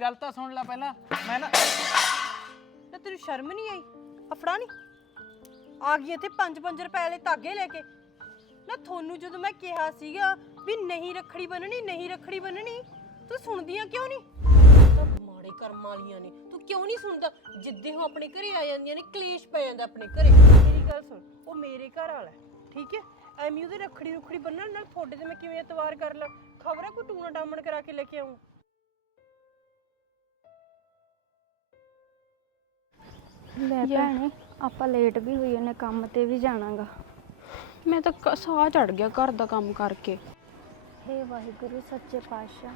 ਗੱਲ ਤਾਂ ਸੁਣ ਲੈ ਪਹਿਲਾਂ। ਮੈਂ ਨਾ ਨਾ ਤੈਨੂੰ ਸ਼ਰਮ ਨਹੀਂ ਆਈ? ਅਫੜਾ ਨਹੀਂ। ਆ ਗਈ ਇੱਥੇ 5-5 ਰੁਪਏ ਵਾਲੇ ਧਾਗੇ ਲੈ ਕੇ। ਨਾ ਤੁਹਾਨੂੰ ਜਦੋਂ ਮੈਂ ਕਿਹਾ ਸੀਗਾ ਵੀ ਨਹੀਂ ਰੱਖੜੀ ਬੰਨਣੀ ਨਹੀਂ ਰੱਖੜੀ ਬੰਨਣੀ ਤੂੰ ਸੁਣਦੀਆਂ ਕਿਉਂ ਨਹੀਂ? ਤਾਂ ਮਾੜੇ ਕਰਮ ਵਾਲੀਆਂ ਨੇ। ਤੂੰ ਕਿਉਂ ਨਹੀਂ ਸੁਣਦਾ? ਜਿੱਦੇ ਉਹ ਆਪਣੇ ਘਰੇ ਆ ਜਾਂਦੀਆਂ ਨੇ ਕਲੇਸ਼ ਪੈ ਜਾਂਦਾ ਆਪਣੇ ਘਰੇ। ਮੇਰੀ ਗੱਲ ਸੁਣ ਉਹ ਮੇਰੇ ਘਰ ਵਾਲਾ ਹੈ, ਠੀਕ ਹੈ? ਐਵੇਂ ਉਹਦੇ ਰੱਖੜੀ ਰੁਖੜੀ ਬੰਨਣ ਨਾਲ ਤੁਹਾਡੇ ਤੇ ਮੈਂ ਕਿਵੇਂ ਇਤਵਾਰ ਕਰ ਲਾਂ? ਖਬਰ ਹੈ ਕੋਈ ਟੂਣਾ ਟਾਮਣ ਕਰਾ ਕੇ ਲੈ ਕੇ ਆਉਂ ਲੈ ਭੈਣੇ ਆਪਾਂ ਲੇਟ ਵੀ ਹੋਈ ਨੇ ਕੰਮ ਤੇ ਵੀ ਜਾਣਾਗਾ। ਮੈਂ ਤਾਂ ਕ- ਸਾਹ ਚੜ ਗਿਆ ਘਰ ਦਾ ਕੰਮ ਕਰਕੇ। ਹੇ ਵਾਹਿਗੁਰੂ ਸੱਚੇ ਪਾਤਸ਼ਾਹ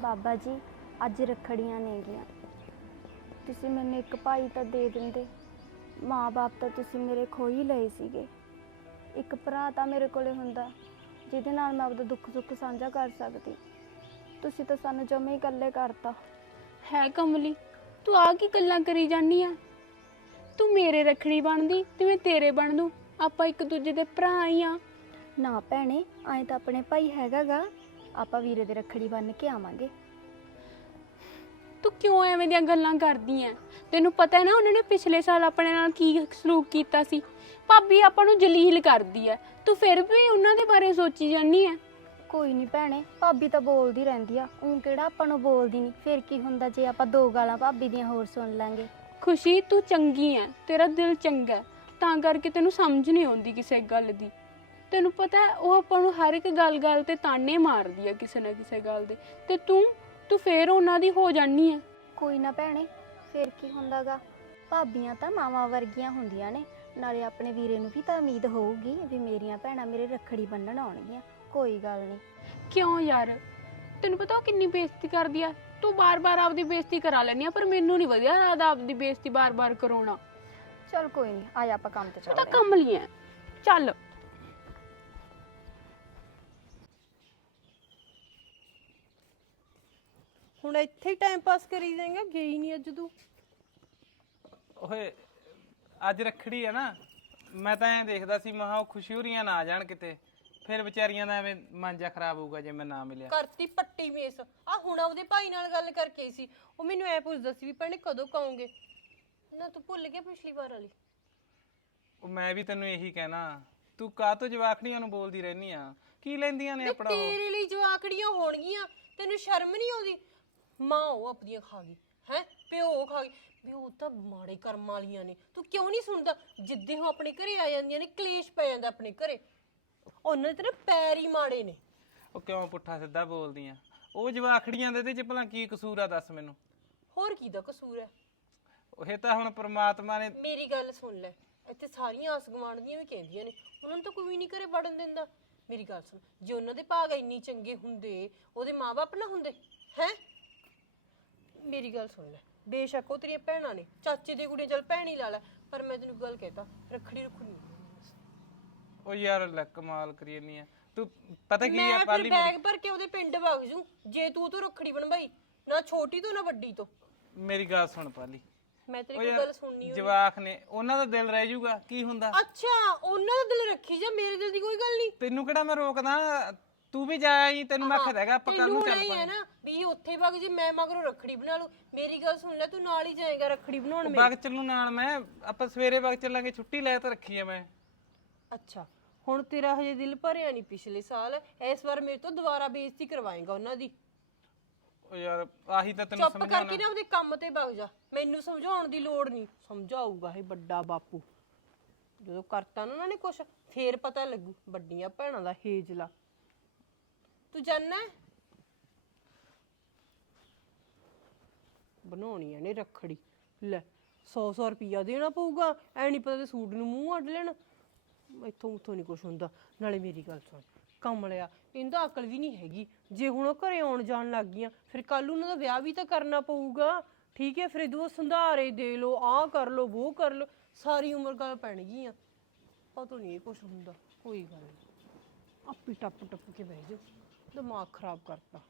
ਬਾਬਾ ਜੀ ਅੱਜ ਰੱਖੜੀਆਂ ਨੇਗੀਆਂ ਤੁਸੀਂ ਮੈਨੂੰ ਇੱਕ ਭਾਈ ਤਾਂ ਦੇ ਦਿੰਦੇ। ਮਾਂ-ਬਾਪ ਤਾਂ ਤੁਸੀਂ ਮੇਰੇ ਖੋ ਹੀ ਲਏ ਸੀਗੇ। ਇੱਕ ਭਰਾ ਤਾਂ ਮੇਰੇ ਕੋਲੇ ਹੁੰਦਾ ਜਿਹਦੇ ਨਾਲ ਮੈਂ ਆਪਦਾ ਦੁੱਖ ਸੁੱਖ ਸਾਂਝਾ ਕਰ ਸਕਦੀ। ਤੁਸੀਂ ਤਾਂ ਸਾਨੂੰ ਜਮੇ ਹੀ ਇਕੱਲੇ ਕਰਤਾ। ਹੈ ਕਮਲੀ ਤੂੰ ਆ ਕੀ ਗੱਲਾਂ ਕਰੀ ਜਾਨੀ ਆ? ਤੂੰ ਮੇਰੇ ਰੱਖੜੀ ਬਣਦੀ ਤੇ ਮੈਂ ਤੇਰੇ ਬਣ ਦੂੰ ਆਪਾਂ ਇੱਕ ਦੂਜੇ ਦੇ ਭਰਾ ਹੀ ਆ। ਨਾ ਭੈਣੇ ਐਂ ਤਾਂ ਆਪਣੇ ਭਾਈ ਹੈਗਾਗਾ। ਆਪਾਂ ਵੀਰੇ ਦੇ ਰੱਖੜੀ ਬੰਨ ਕੇ ਆਵਾਂਗੇ। ਤੂੰ ਕਿਉਂ ਐਵੇਂ ਦੀਆਂ ਗੱਲਾਂ ਕਰਦੀ ਐ? ਤੈਨੂੰ ਪਤਾ ਹੈ ਨਾ ਉਹਨਾਂ ਨੇ ਪਿਛਲੇ ਸਾਲ ਆਪਣੇ ਨਾਲ ਕੀ ਸਲੂਕ ਕੀਤਾ ਸੀ? ਭਾਬੀ ਆਪਾਂ ਨੂੰ ਜਲੀਲ ਕਰਦੀ ਐ। ਤੂੰ ਫਿਰ ਵੀ ਉਹਨਾਂ ਦੇ ਬਾਰੇ ਸੋਚੀ ਜਾਨੀ ਐ? ਕੋਈ ਨਹੀਂ ਭੈਣੇ ਭਾਬੀ ਤਾਂ ਬੋਲਦੀ ਰਹਿੰਦੀ ਆ। ਉਹ ਕਿਹੜਾ ਆਪਾਂ ਨੂੰ ਬੋਲਦੀ ਨਹੀਂ ਫਿਰ ਕੀ ਹੁੰਦਾ ਜੇ ਆਪਾਂ ਦੋ ਗਾਲਾਂ ਭਾਬੀ ਦੀਆਂ ਹੋਰ ਸੁਣ ਲਾਂਗੇ? ਖੁਸ਼ੀ ਤੂੰ ਚੰਗੀ ਐ ਤੇਰਾ ਦਿਲ ਚੰਗਾ ਹੈ, ਤਾਂ ਕਰਕੇ ਤੈਨੂੰ ਸਮਝ ਨਹੀਂ ਆਉਂਦੀ ਕਿਸੇ ਗੱਲ ਦੀ। ਤੈਨੂੰ ਪਤਾ ਹੈ, ਉਹ ਆਪਾਂ ਨੂੰ ਹਰ ਇੱਕ ਗੱਲ-ਗੱਲ ਤੇ ਤਾਨੇ ਮਾਰਦੀ ਐ ਕਿਸੇ ਨਾ ਕਿਸੇ ਗੱਲ ਦੇ। ਤੇ ਤੂੰ ਤੂੰ ਫੇਰ ਉਹਨਾਂ ਦੀ ਹੋ ਜਾਨੀ ਐ। ਕੋਈ ਨਾ ਭੈਣੇ ਫਿਰ ਕੀ ਹੁੰਦਾਗਾ? ਭਾਬੀਆਂ ਤਾਂ ਮਾਵਾਂ ਵਰਗੀਆਂ ਹੁੰਦੀਆਂ ਨੇ। ਨਾਲੇ ਆਪਣੇ ਵੀਰੇ ਨੂੰ ਵੀ ਤਾਂ ਉਮੀਦ ਹੋਊਗੀ ਵੀ ਮੇਰੀਆਂ ਭੈਣਾਂ ਮੇਰੇ ਰੱਖੜੀ ਬੰਨਣ ਆਉਣਗੀਆਂ। ਕੋਈ ਗੱਲ ਨਹੀਂ। ਕਿਉਂ ਯਾਰ? ਤੈਨੂੰ ਪਤਾ ਉਹ ਕਿੰਨੀ ਬੇਇੱਜ਼ਤੀ ਕਰਦੀ ਆ? ਤੂੰ ਬਾਰ-ਬਾਰ ਆਪਦੀ ਬੇਇੱਜ਼ਤੀ ਕਰਾ ਲੈਨੀ ਆ ਪਰ ਮੈਨੂੰ ਨਹੀਂ ਵਧੀਆ ਲੱਗਦਾ ਆਪਦੀ ਬੇਇੱਜ਼ਤੀ ਬਾਰ-ਬਾਰ ਕਰਾਉਣਾ। ਚਲ ਕੋਈ ਨਹੀਂ ਆ ਜਾ ਆਪਾਂ ਕੰਮ ਤੇ ਤੂੰ ਤਾਂ ਚੱਲਦੇ ਕਮਲੀ ਐ। ਚੱਲ। ਹੁਣ ਇੱਥੇ ਹੀ ਟਾਈਮ ਪਾਸ ਕਰੀ ਜਾਏਗਾ ਗਈ ਨਹੀਂ ਅੱਜ ਤੂੰ। ਓਏ ਅੱਜ ਰੱਖੜੀ ਆ ਨਾ। ਮੈਂ ਤਾਂ ਐਂ ਦੇਖਦਾ ਸੀ ਮਹਾ ਉਹ ਖੁਸ਼ੀਆਂ ਨਾ ਆ ਜਾਣ ਕਿਤੇ। ਫਿਰ ਵਿਚਾਰੀਆਂ ਦਾ ਐਵੇਂ ਮਨ ਜਾ ਖਰਾਬ ਹੋਊਗਾ ਜੇ ਮੈਂ ਨਾ ਮਿਲਿਆ। ਕਰਤੀ ਪੱਟੀ ਮੇਸ। ਆ ਹੁਣ ਉਹਦੇ ਭਾਈ ਨਾਲ ਗੱਲ ਕਰਕੇ ਆਈ ਸੀ। ਉਹ ਮੈਨੂੰ ਐ ਪੁੱਛਦਾ ਸੀ ਵੀ ਭੈਣੇ ਕਦੋਂ ਕਹੋਗੇ? ਨਾ ਤੂੰ ਭੁੱਲ ਗਿਆ ਪਿਛਲੀ ਵਾਰ ਵਾਲੀ? ਉਹ ਮੈਂ ਵੀ ਤੈਨੂੰ ਇਹੀ ਕਹਿਣਾ। ਤੂੰ ਕਾਹ ਤੋਂ ਜਵਾਖੜੀਆਂ ਨੂੰ ਬੋਲਦੀ ਰਹਿਨੀ ਆ? ਕੀ ਲੈਂਦੀਆਂ ਨੇ ਆਪਣਾ ਉਹ? ਤੇਰੇ ਲਈ ਜਵਾਕੜੀਆਂ ਹੋਣਗੀਆਂ। ਤੈਨੂੰ ਸ਼ਰਮ ਨਹੀਂ ਆਉਂਦੀ? ਮਾਂ ਉਹ ਆਪਣੀਆਂ ਖਾ ਗਈ। ਹੈ? ਪਿਓ ਉਹ ਖਾ ਗਈ। ਵੀ ਉਹ ਤਾਂ ਮਾੜੇ ਕਰਮ ਵਾਲੀਆਂ ਨੇ। ਤੂੰ ਕਿਉਂ ਨਹੀਂ ਸੁਣਦਾ? ਜਿੱਦੇ ਉਹ ਆਪਣੇ ਘਰੇ ਆ ਜਾਂਦੀਆਂ ਨੇ ਕਲੇਸ਼ ਪੈ ਜਾਂਦਾ ਆਪਣੇ ਘਰੇ। ਉਹਨਾਂ ਦੇ ਤਾਂ ਨਾ ਪੈਰ ਹੀ ਮਾੜੇ ਨੇ। ਉਹ ਕਿਉਂ ਪੁੱਠਾ ਸਿੱਧਾ ਬੋਲਦੀਆਂ? ਉਹ ਜਵਾਖੜੀਆਂ ਦੇ ਤੇ ਚ ਭਲਾ ਕੀ ਕਸੂਰ ਆ ਦੱਸ ਮੈਨੂੰ? ਹੋਰ ਕੀ ਦਾ ਕਸੂਰ ਹੈ? ਉਹ ਇਹ ਤਾਂ ਹੁਣ ਪ੍ਰਮਾਤਮਾ ਨੇ ਮੇਰੀ ਗੱਲ ਸੁਣ ਲੈ। ਇੱਥੇ ਸਾਰੀਆਂ ਆਸ ਗਵਾਂਢਦੀਆਂ ਵੀ ਕਹਿੰਦੀਆਂ ਨੇ ਉਹਨਾਂ ਨੂੰ ਤਾਂ ਕੋਈ ਵੀ ਨਹੀਂ ਘਰੇ ਵੜਨ ਦਿੰਦਾ। ਮੇਰੀ ਗੱਲ ਸੁਣ ਜੇ ਉਹਨਾਂ ਦੇ ਭਾਗ ਇੰਨੀ ਚੰਗੇ ਹੁੰਦੇ ਉਹਦੇ ਮਾਪੇ ਨਾ ਹੁੰਦੇ ਹੈ? ਮੇਰੀ ਗੱਲ ਸੁਣ ਲੈ ਬੇਸ਼ੱਕ ਉਹ ਤੇਰੀਆਂ ਭੈਣਾਂ ਨੇ ਚਾਚੇ ਦੀ ਕੁੜੀਆਂ ਚੱਲ ਭੈਣ ਹੀ ਲਾ ਲੈ ਪਰ ਮੈਂ ਤੈਨੂੰ ਗੱਲ ਕਹਿਤਾ ਰੱਖੜੀ ਰੱਖਣੀ ਉਹ ਯਾਰ ਲੈ ਕਮਾਲ ਕਰੀ ਜਾਂਦੀ ਆ। ਤੂੰ ਪਤਾ ਕੀ ਮੈਂ ਆ ਫਿਰ ਪਾਲੀ ਮੇਰੀ ਬੈਗ ਭਰ ਕੇ ਉਹਦੇ ਪਿੰਡ ਵਗ ਜੂ। ਜੇ ਤੂੰ ਤੂੰ ਰੱਖੜੀ ਬਣਵਾਈ ਨਾ ਛੋਟੀ ਤੋਂ ਨਾ ਵੱਡੀ ਤੋਂ। ਮੇਰੀ ਗੱਲ ਸੁਣ ਪਾਲੀ। ਮੈਂ ਤੇਰੀ ਕੋਈ ਗੱਲ ਸੁਣਨੀ ਹੋਈ। ਜਵਾਖ ਨੇ ਉਹਨਾਂ ਦਾ ਦਿਲ ਰਹਿ ਜਾਊਗਾ ਕੀ ਹੁੰਦਾ? ਅੱਛਾ ਉਹਨਾਂ ਦਾ ਦਿਲ ਰੱਖੀ ਜਾ ਮੇਰੇ ਦਿਲ ਦੀ ਕੋਈ ਗੱਲ ਨਹੀਂ। ਤੈਨੂੰ ਕਿਹੜਾ ਮੈਂ ਰੋਕਦਾ? ਤੂੰ ਵੀ ਜਾ ਆਈ ਤੈਨੂੰ ਮੈਂ ਆਖਦਾ ਹੈਗਾ ਆਪਾਂ ਕੱਲ ਨੂੰ ਚੱਲ ਹੈ ਨਾ ਵੀ ਉੱਥੇ ਵਗ ਜੇ ਮੈਂ ਮਗਰੋਂ ਰੱਖੜੀ ਬਣਾ ਲੂ ਮੇਰੀ ਗੱਲ ਸੁਣ ਲੈ ਤੂੰ ਨਾਲ ਹੀ ਜਾਏਗਾ ਰੱਖੜੀ ਬਣਾਉਣ ਮੇਰੇ। ਵਗ ਚੱਲੂ ਨਾਲ ਮੈਂ ਆਪਾਂ ਸਵੇਰੇ ਵਗ ਚੱਲਾਂਗੇ ਛੁੱਟੀ ਲੈ ਤਾਂ ਰੱਖੀ ਆ ਮੈਂ। ਅੱਛਾ ਹੁਣ ਤੇਰਾ ਹਜੇ ਦਿਲ ਭਰਿਆ ਨਹੀਂ ਪਿਛਲੇ ਸਾਲ। ਇਸ ਵਾਰ ਮੇਰੇ ਤੋਂ ਦੁਬਾਰਾ ਬੇਇੱਜ਼ਤੀ ਕਰਵਾਏਗਾ ਉਹਨਾਂ ਦੀ। ਉਹ ਯਾਰ ਆਹੀ ਤਾਂ ਤੈਨੂੰ ਚੁੱਪ ਕਰਕੇ ਨਾ ਉਹਦੇ ਕੰਮ ਤੇ ਵਗ ਜਾ। ਮੈਨੂੰ ਸਮਝਾਉਣ ਦੀ ਲੋੜ ਨਹੀਂ। ਸਮਝਾਊਗਾ ਇਹ ਵੱਡਾ ਬਾਪੂ। ਜਦੋਂ ਕਰਤਾ ਨਾ ਉਹਨਾਂ ਨੇ ਕੁਛ ਫੇਰ ਪਤਾ ਲੱਗੂ ਵੱਡੀਆਂ ਭੈਣਾਂ ਦਾ ਹੇਜਲਾ। ਤੂੰ ਜਾਣਾ ਬਣਾਉਣੀ ਆ ਨੇ ਰੱਖੜੀ। ਲੈ 100 100 ਰੁਪਿਆ ਦੇਣਾ ਪਊਗਾ। ਐ ਨਹੀਂ ਪਤਾ ਤੇ ਸੂਟ ਨੂੰ ਮੂੰਹ ਅੱਡ ਲੈਣ। ਇੱਥੋਂ ਉੱਥੋਂ ਨਹੀਂ ਕੁਛ ਹੁੰਦਾ। ਨਾਲੇ ਮੇਰੀ ਗੱਲ ਸੁਣ, ਕਮਲਿਆ, ਇਹਦਾ ਅਕਲ ਵੀ ਨਹੀਂ ਹੈਗੀ। ਜੇ ਹੁਣ ਉਹ ਘਰੇ ਆਉਣ ਜਾਣ ਲੱਗ ਗਈਆਂ, ਫਿਰ ਕੱਲ ਉਹਨਾਂ ਦਾ ਵਿਆਹ ਵੀ ਤਾਂ ਕਰਨਾ ਪਊਗਾ। ਠੀਕ ਹੈ, ਫਿਰ ਇਹਦੂ ਸੰਧਾਰੇ ਦੇ ਲੋ ਆਹ ਕਰ ਲੋ ਉਹ ਕਰ ਲੋ ਸਾਰੀ ਉਮਰ ਗੱਲ ਪੈਣਗੀਆਂ ਪਤਾ ਨਹੀਂ ਇਹ ਕੁਛ ਹੁੰਦਾ, ਕੋਈ ਗੱਲ ਨਹੀਂ ਆਪੀ ਟੱਪ ਟੱਪ ਕੇ ਬਹਿ ਜਾਓ, ਦਿਮਾਗ ਖਰਾਬ ਕਰਤਾ।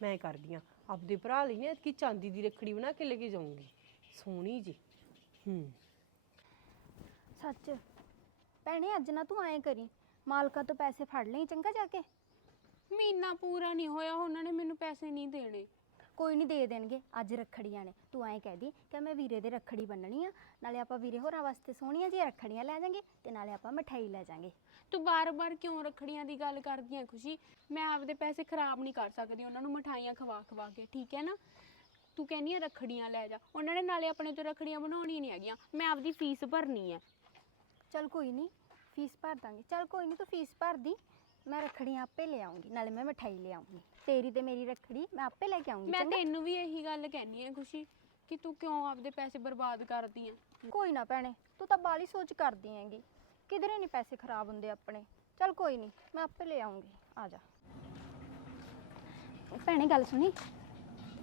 ਮੈਂ ਕਰਦੀ ਆ, ਆਪਦੇ ਭਰਾ ਲਈ ਨੇ ਕਿ ਚਾਂਦੀ ਦੀ ਰੱਖੜੀ ਬਣਾ ਕੇ ਲੈ ਕੇ ਜਾਊਂਗੀ। ਸੋਹਣੀ ਜੀ। ਹੂੰ। ਸੱਚ? ਭੈਣੇ ਅੱਜ ਨਾ ਤੂੰ ਐਂ ਕਰੀ। ਮਾਲਕਾ ਤੋਂ ਪੈਸੇ ਫੜ ਲਈ ਚੰਗਾ ਜਾ ਕੇ? ਮਹੀਨਾ ਪੂਰਾ ਨਹੀਂ ਹੋਇਆ ਉਹਨਾਂ ਨੇ ਮੈਨੂੰ ਪੈਸੇ ਨਹੀਂ ਦੇਣੇ। ਕੋਈ ਨਹੀਂ ਦੇ ਦੇਣਗੇ ਅੱਜ ਰੱਖੜੀਆਂ ਨੇ। ਤੂੰ ਐਂ ਕਹਿ ਦੀ ਕਿ ਮੈਂ ਵੀਰੇ ਦੇ ਰੱਖੜੀ ਬੰਨਣੀ ਆ ਨਾਲੇ ਆਪਾਂ ਵੀਰੇ ਹੋਰਾਂ ਵਾਸਤੇ ਸੋਹਣੀਆਂ ਜਿਹੀਆਂ ਰੱਖੜੀਆਂ ਲੈ ਜਾਾਂਗੇ ਤੇ ਨਾਲੇ ਆਪਾਂ ਮਠਾਈ ਲੈ ਜਾਾਂਗੇ। ਤੂੰ ਬਾਰ-ਬਾਰ ਕਿਉਂ ਰੱਖੜੀਆਂ ਦੀ ਗੱਲ ਕਰਦੀ ਹੈ ਖੁਸ਼ੀ? ਮੈਂ ਆਪਦੇ ਪੈਸੇ ਖਰਾਬ ਨਹੀਂ ਕਰ ਸਕਦੀ ਉਹਨਾਂ ਨੂੰ ਮਠਾਈਆਂ ਖਵਾ ਖਵਾ ਕੇ ਠੀਕ ਹੈ ਨਾ? ਤੂੰ ਕਹਿੰਦੀ ਆ ਰੱਖੜੀਆਂ ਲੈ ਜਾ। ਉਹਨਾਂ ਨੇ ਨਾਲੇ ਆਪਣੇ ਤੋਂ ਰੱਖੜੀਆਂ ਬਣਾਉਣੀਆਂ ਨਹੀਂ ਹੈਗੀਆਂ ਮੈਂ ਆਪਦੀ ਫੀਸ ਭਰਨੀ ਹੈ। ਚਲ ਕੋਈ ਨਹੀਂ ਫੀਸ ਭਰ ਦਾਂਗੇ। ਚਲ ਕੋਈ ਨਹੀਂ ਤੂੰ ਫੀਸ ਭਰ ਦੀ ਮੈਂ ਰੱਖੜੀਆਂ ਆਪੇ ਲੈ ਆਉਂਗੀ ਨਾਲੇ ਮੈਂ ਮਠਾਈ ਲੈ ਆਉਂਗੀ। ਤੇਰੀ ਤੇ ਮੇਰੀ ਰੱਖੜੀ ਮੈਂ ਆਪੇ ਲੈ ਕੇ ਆਉਂਗੀ ਮੈਂ ਤੈਨੂੰ ਵੀ ਇਹੀ ਗੱਲ ਕਹਿਣੀ ਹੈ ਖੁਸ਼ੀ ਕਿ ਤੂੰ ਕਿਉਂ ਆਪਦੇ ਪੈਸੇ ਬਰਬਾਦ ਕਰਦੀ ਹੈ ਕੋਈ ਨਾ ਭੈਣੇ ਤੂੰ ਤਾਂ ਬਾਲੀ ਸੋਚ ਕਰਦੀ ਹੈਂਗੀ। ਕਿਧਰੇ ਨਹੀਂ ਪੈਸੇ ਖਰਾਬ ਹੁੰਦੇ ਆਪਣੇ। ਚਲ ਕੋਈ ਨਹੀਂ ਮੈਂ ਆਪੇ ਲੈ ਆਉਂਗੀ। ਆ ਜਾ। ਭੈਣੇ ਗੱਲ ਸੁਣੀ?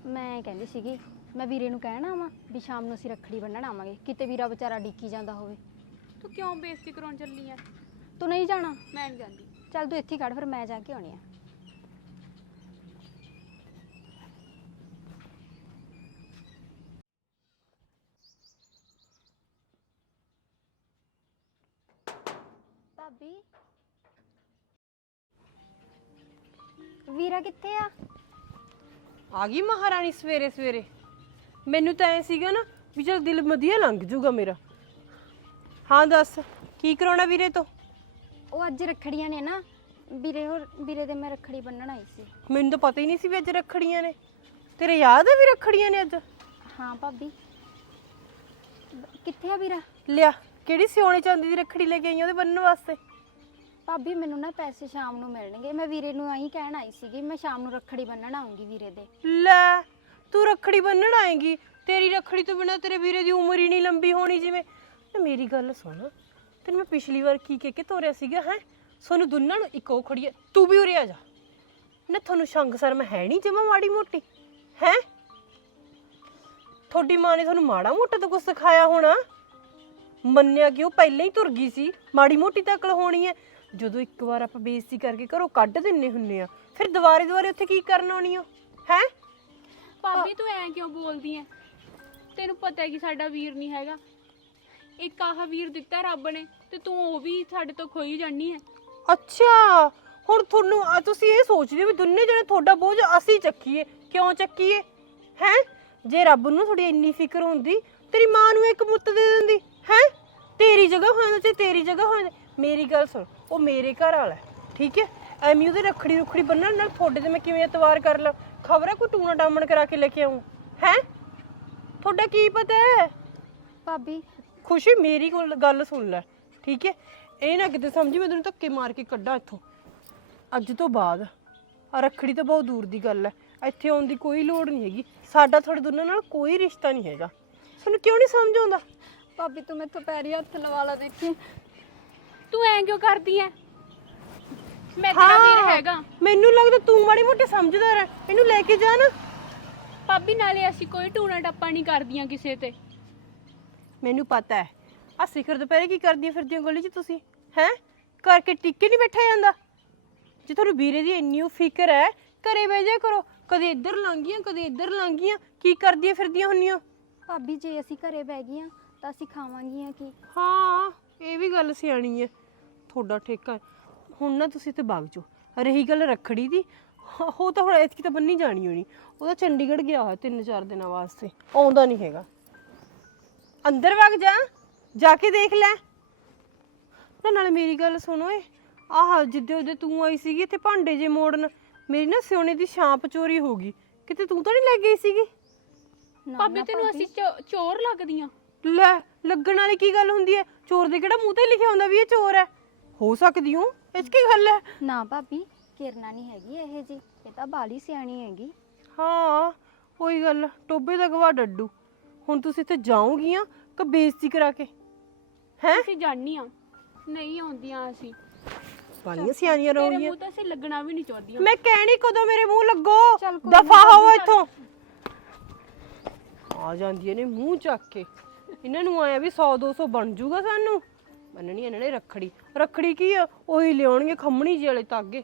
ਮੈਂ ਕਹਿੰਦੀ ਸੀਗੀ ਮੈਂ ਵੀਰੇ ਨੂੰ ਕਹਿਣਾ ਆਵਾਂ ਵੀ ਸ਼ਾਮ ਨੂੰ ਅਸੀਂ ਰੱਖੜੀ ਬੰਨਣ ਆਵਾਂਗੇ ਕਿਤੇ ਵੀਰਾ ਵਿਚਾਰਾ ਡਿੱਕੀ ਜਾਂਦਾ ਹੋਵੇ। ਤੂੰ ਕਿਉਂ ਬੇਇੱਜ਼ਤੀ ਕਰਾਉਣ ਚੱਲੀ ਹੈ ਤੂੰ ਨਹੀਂ ਜਾਣਾ? ਮੈਂ ਨਹੀਂ ਜਾਂਦੀ। ਚੱਲ ਤੂੰ ਇੱਥੇ ਹੀ ਖੜ ਫਿਰ ਮੈਂ ਜਾ ਕੇ ਆਉਣੀ ਆ। ਭਾਬੀ? ਵੀਰਾ ਕਿੱਥੇ ਆ? ਆ ਗਈ ਮਹਾਰਾਣੀ ਸਵੇਰੇ ਸਵੇਰੇ ਮੈਨੂੰ ਤਾਂ ਐ ਸੀਗਾ ਨਾ ਵੀ ਚਲ ਦਿਲ ਵਧੀਆ ਲੰਘ ਜੂਗਾ ਮੇਰਾ। ਹਾਂ ਦੱਸ। ਕੀ ਕਰਾਉਣਾ ਵੀਰੇ ਤੋਂ? ਉਹ ਅੱਜ ਰੱਖੜੀਆਂ ਨੇ ਨਾ। ਵੀਰੇ ਹੋਰ ਵੀਰੇ ਦੇ ਮੈਂ ਰੱਖੜੀ ਬੰਨਣ ਆਈ ਸੀ। ਮੈਨੂੰ ਤਾਂ ਪਤਾ ਹੀ ਨਹੀਂ ਸੀ ਵੀ ਅੱਜ ਰੱਖੜੀਆਂ ਨੇ। ਤੇਰੇ ਯਾਦ ਹੈ ਵੀ ਰੱਖੜੀਆਂ ਨੇ ਅੱਜ? ਹਾਂ ਭਾਬੀ। ਬ- ਕਿੱਥੇ ਆ ਵੀਰਾ? ਲਿਆ ਕਿਹੜੀ ਸਿਉਣੇ ਚਾਂਦੀ ਦੀ ਰੱਖੜੀ ਲੈ ਕੇ ਆਈ ਆ ਉਹਦੇ ਬੰਨਣ ਵਾਸਤੇ? ਭਾਬੀ ਮੈਨੂੰ ਨਾ ਪੈਸੇ ਸ਼ਾਮ ਨੂੰ ਮਿਲਣਗੇ। ਮੈਂ ਵੀਰੇ ਨੂੰ ਆਹੀ ਕਹਿਣ ਆਈ ਸੀਗੀ ਮੈਂ ਸ਼ਾਮ ਨੂੰ ਰੱਖੜੀ ਬੰਨਣ ਆਉਂਗੀ ਵੀਰੇ ਦੇ। ਲੈ ਤੂੰ ਰੱਖੜੀ ਬੰਨਣ ਆਏਗੀ। ਤੇਰੀ ਰੱਖੜੀ ਤੋਂ ਬਿਨਾ ਤੇਰੇ ਵੀਰੇ ਦੀ ਉਮਰ ਹੀ ਨਹੀਂ ਲੰਬੀ ਹੋਣੀ ਜਿਵੇਂ। ਤੇ ਮੇਰੀ ਗੱਲ ਸੁਣ। ਤੈਨੂੰ ਮੈਂ ਪਿਛਲੀ ਵਾਰ ਕੀ ਕਹਿ ਕੇ ਤੋਰਿਆ ਸੀਗਾ, ਹੈ? ਸੋਨੂੰ ਦੋਨਾਂ ਨੂੰ ਇੱਕੋ ਖੜੀ ਹੈ ਤੂੰ ਵੀ ਉਰੇ ਆ ਜਾ। ਨਾ ਤੁਹਾਨੂੰ ਸ਼ੰਗ ਸ਼ਰਮ ਹੈ ਨਹੀਂ ਜਮਾ ਮਾੜੀ ਮੋਟੀ? ਹੈ? ਤੁਹਾਡੀ ਮਾਂ ਨੇ ਤੁਹਾਨੂੰ ਮਾੜਾ ਮੋਟਾ ਤਾਂ ਕੁਝ ਸਿਖਾਇਆ ਹੋਣਾ। ਮੰਨਿਆ ਕਿ ਉਹ ਪਹਿਲਾਂ ਹੀ ਤੁਰ ਗਈ ਸੀ, ਮਾੜੀ ਮੋਟੀ ਤਾਂ ਅਕਲ ਹੋਣੀ ਹੈ ਜਦੋਂ ਇੱਕ ਵਾਰ ਆਪਾਂ ਬੇਇੱਜ਼ਤੀ ਕਰਕੇ ਘਰੋਂ ਕੱਢ ਦਿੰਨੇ ਹੁੰਨੇ ਆ, ਫਿਰ ਦੁਬਾਰੇ ਦੁਬਾਰੇ ਉੱਥੇ ਕੀ ਕਰਨ ਆਉਣੀ ਹੋ ਹੈ? ਭਾਬੀ, ਤੂੰ ਐਂ ਕਿਉਂ ਬੋਲਦੀ ਐ? ਤੈਨੂੰ ਪਤਾ ਹੈ ਕਿ ਸਾਡਾ ਵੀਰ ਨਹੀਂ ਹੈਗਾ। ਇੱਕ ਆਹ ਵੀਰ ਦਿੱਤਾ ਰੱਬ ਨੇ ਤੇ ਤੂੰ ਉਹ ਵੀ ਸਾਡੇ ਤੋਂ ਖੋਈ ਜਾਨੀ ਐ। ਅੱਛਾ ਹੁਣ ਤੁਹਾਨੂੰ ਤੁਸੀਂ ਇਹ ਸੋਚਦੇ ਹੋ ਵੀ ਦੋਨੇ ਜਣੇ ਤੁਹਾਡਾ ਬੋਝ ਅਸੀਂ ਚੱਕੀਏ ਕਿਉਂ ਚੱਕੀਏ? ਹੈ? ਜੇ ਰੱਬ ਨੂੰ ਥੋੜੀ ਇੰਨੀ ਫਿਕਰ ਹੁੰਦੀ ਤੇਰੀ ਮਾਂ ਨੂੰ ਇੱਕ ਮੁੱਤ ਦੇ ਦਿੰਦੀ ਹੈ? ਤੇਰੀ ਜਗ੍ਹਾ ਹੋਇਆ ਤੇ ਤੇਰੀ ਜਗ੍ਹਾ ਹੋਇਆ ਮੇਰੀ ਗੱਲ ਸੁਣ ਉਹ ਮੇਰੇ ਘਰ ਵਾਲਾ ਹੈ, ਠੀਕ ਹੈ? ਐਵੇਂ ਉਹਦੇ ਰੱਖੜੀ ਰੁਖੜੀ ਬੰਨਣ ਨਾਲ ਤੁਹਾਡੇ ਤੇ ਮੈਂ ਕਿਵੇਂ ਇਤਵਾਰ ਕਰ ਲਾਂ? ਖਬਰ ਹੈ ਕੋਈ ਟੂਣਾ ਡਾਮਣ ਕਰਾ ਕੇ ਲੈ ਕੇ ਆਉਂ ਹੈ? ਤੁਹਾਡਾ ਕੀ ਪਤਾ ਹੈ? ਭਾਬੀ ਖੁਸ਼ੀ ਮੇਰੀ ਕੋਲ ਗੱਲ ਸੁਣ ਲੈ ਠੀਕ ਹੈ? ਇਹ ਨਾ ਕਿਤੇ ਸਮਝੀ ਮੈਂ ਤੈਨੂੰ ਧੱਕੇ ਮਾਰ ਕੇ ਕੱਢਾਂ ਇੱਥੋਂ। ਅੱਜ ਤੋਂ ਬਾਅਦ ਆ ਰੱਖੜੀ ਤਾਂ ਬਹੁਤ ਦੂਰ ਦੀ ਗੱਲ ਹੈ ਇੱਥੇ ਆਉਣ ਦੀ ਕੋਈ ਲੋੜ ਨਹੀਂ ਹੈਗੀ। ਸਾਡਾ ਤੁਹਾਡੇ ਦੋਨਾਂ ਨਾਲ ਕੋਈ ਰਿਸ਼ਤਾ ਨਹੀਂ ਹੈਗਾ। ਤੁਹਾਨੂੰ ਕਿਉਂ ਨਹੀਂ ਸਮਝ ਆਉਂਦਾ? ਭਾਬੀ ਤੂੰ ਮੈਥੋਂ ਪੈਰੀ ਹੱਥ ਲਵਾ ਲਾ ਦੇਖੀ। ਤੂੰ ਐਂ ਕਿਉਂ ਕਰਦੀ ਐ? ਮੈਂ ਤੇਰਾ ਵੀਰ ਹੈਗਾ। ਮੈਨੂੰ ਲੱਗਦਾ ਤੂੰ ਮਾੜੀ ਮੋਟੀ ਸਮਝਦਾਰ ਹੈ ਇਹਨੂੰ ਲੈ ਕੇ ਜਾ ਨਾ। ਭਾਬੀ ਨਾਲੇ ਅਸੀਂ ਕੋਈ ਟੂਣਾ ਟੱਪਾ ਨਹੀਂ ਕਰਦੀਆਂ ਕਿਸੇ ਤੇ। ਮੈਨੂੰ ਪਤਾ ਹੈ। ਆ ਸਿਖਰ ਦੁਪਹਿਰੇ ਕੀ ਕਰਦੀਆਂ ਫਿਰਦੀਆਂ ਗਲੀ 'ਚ ਤੁਸੀਂ? ਹੈ? ਕਰਕੇ ਟਿੱਕੇ ਨਹੀਂ ਬੈਠਾ ਜਾਂਦਾ? ਜੇ ਤੁਹਾਨੂੰ ਵੀਰੇ ਦੀ ਇੰਨੀ ਫਿਕਰ ਹੈ ਘਰੇ ਬਹਿ ਜਾ ਕਰੋ। ਕਦੇ ਇੱਧਰ ਲੰਘੀਆਂ ਕਦੇ ਇੱਧਰ ਲੰਘੀਆਂ ਕੀ ਕਰਦੀਆਂ ਫਿਰਦੀਆਂ ਹੁੰਨੀਆਂ? ਭਾਬੀ ਜੇ ਅਸੀਂ ਘਰੇ ਬਹਿ ਗਈਆਂ ਤਾਂ ਅਸੀਂ ਖਾਵਾਂਗੀਆਂ ਕੀ? ਹਾਂ ਇਹ ਵੀ ਗੱਲ ਸਿਆਣੀ ਹੈ। ਤੁਹਾਡਾ ਠੇਕਾ ਹੈ। ਹੁਣ ਨਾ ਤੁਸੀਂ ਤੇ ਵਗ ਜਾਓ ਰਹੀ ਗੱਲ ਰੱਖੜੀ ਦੀ ਉਹ ਤਾਂ ਹੁਣ ਐਤਕੀ ਤਾਂ ਬੰਨੀ ਜਾਣੀ ਹੋਣੀ। ਉਹਦਾ ਚੰਡੀਗੜ੍ਹ ਗਿਆ ਹੋਇਆ ਤਿੰਨ ਚਾਰ ਦਿਨਾਂ ਵਾਸਤੇ। ਆਉਂਦਾ ਨਹੀਂ ਹੈਗਾ। ਅੰਦਰ ਵਗ ਜਾ ਜਾ ਕੇ ਦੇਖ ਲੈ। ਨਾ ਨਾਲੇ ਮੇਰੀ ਗੱਲ ਸੁਣੋ ਏ ਆਹ ਜਿੱਦੇ ਉਹਦੇ ਤੂੰ ਆਈ ਸੀਗੀ ਇੱਥੇ ਭਾਂਡੇ ਜੇ ਮੋੜਨ ਮੇਰੀ ਨਾ ਸਿਉਣੇ ਦੀ ਛਾਂਪ ਚੋਰੀ ਹੋ ਗਈ। ਕਿਤੇ ਤੂੰ ਤਾਂ ਨਹੀਂ ਲੈ ਗਈ ਸੀਗੀ? ਭਾਬੀ ਤੈਨੂੰ ਅਸੀਂ ਚੋ- ਚੋਰ ਲੱਗਦੀਆਂ। ਲੈ ਲੱਗਣ ਵਾਲੀ ਕੀ ਗੱਲ ਹੁੰਦੀ ਹੈ ਚੋਰ ਦੇ ਕਿਹੜਾ ਮੂੰਹ ਤੇ ਲਿਖਿਆ ਹੁੰਦਾ ਵੀ ਇਹ ਚੋਰ ਹੈ ਹੋ ਸਕਦੀ ਹੂੰ ਇਹ 'ਚ ਕੀ ਗੱਲ ਹੈ ਨਾ ਭਾਬੀ ਕਿਰਨਾ ਨਹੀਂ ਹੈਗੀ ਇਹ ਜੀ ਇਹ ਤਾਂ ਬਾਲੀ ਸਿਆਣੀ ਹੈਗੀ। ਹਾਂ ਉਹੀ ਗੱਲ ਟੋਬੇ ਦਾ ਗਵਾ ਡੱਡੂ। ਹੁਣ ਤੁਸੀਂ ਇੱਥੇ ਜਾਓਗੀਆਂ ਕਿ ਬੇਇੱਜ਼ਤੀ ਕਰਾ ਕੇ? ਹੈ? ਅਸੀਂ ਜਾਣੀਆਂ। ਨਹੀਂ ਆਉਂਦੀਆਂ ਅਸੀਂ। ਬਾਲੀਆਂ ਸਿਆਣੀਆਂ ਤੇਰੇ ਰਹੋਗੀਆਂ। ਮੂੰਹ ਤਾਂ ਅਸੀਂ ਲੱਗਣਾ ਵੀ ਨਹੀਂ ਚਾਹੁੰਦੀਆਂ। ਮੈਂ ਕਹਿਣੀ ਕਦੋਂ ਮੇਰੇ ਮੂੰਹ ਲੱਗੋ? ਕੋਈ ਦਫਾ ਹੋ ਇੱਥੋਂ। ਆ ਜਾਂਦੀਆਂ ਨੇ ਮੂੰਹ ਚੱਕ ਕੇ। ਇਹਨਾਂ ਨੂੰ ਆਇਆ ਵੀ 100 200 ਬਣ ਜੂਗਾ ਸਾਨੂੰ। ਮੰਨਣੀ ਇਹਨਾਂ ਨੇ ਰੱਖੜੀ। ਰੱਖੜੀ ਕੀ ਆ? ਉਹੀ ਲਿਆਉਣਗੇ ਖੰਮਣੀ ਜਿਹੇ ਵਾਲੇ ਤਾਗੇ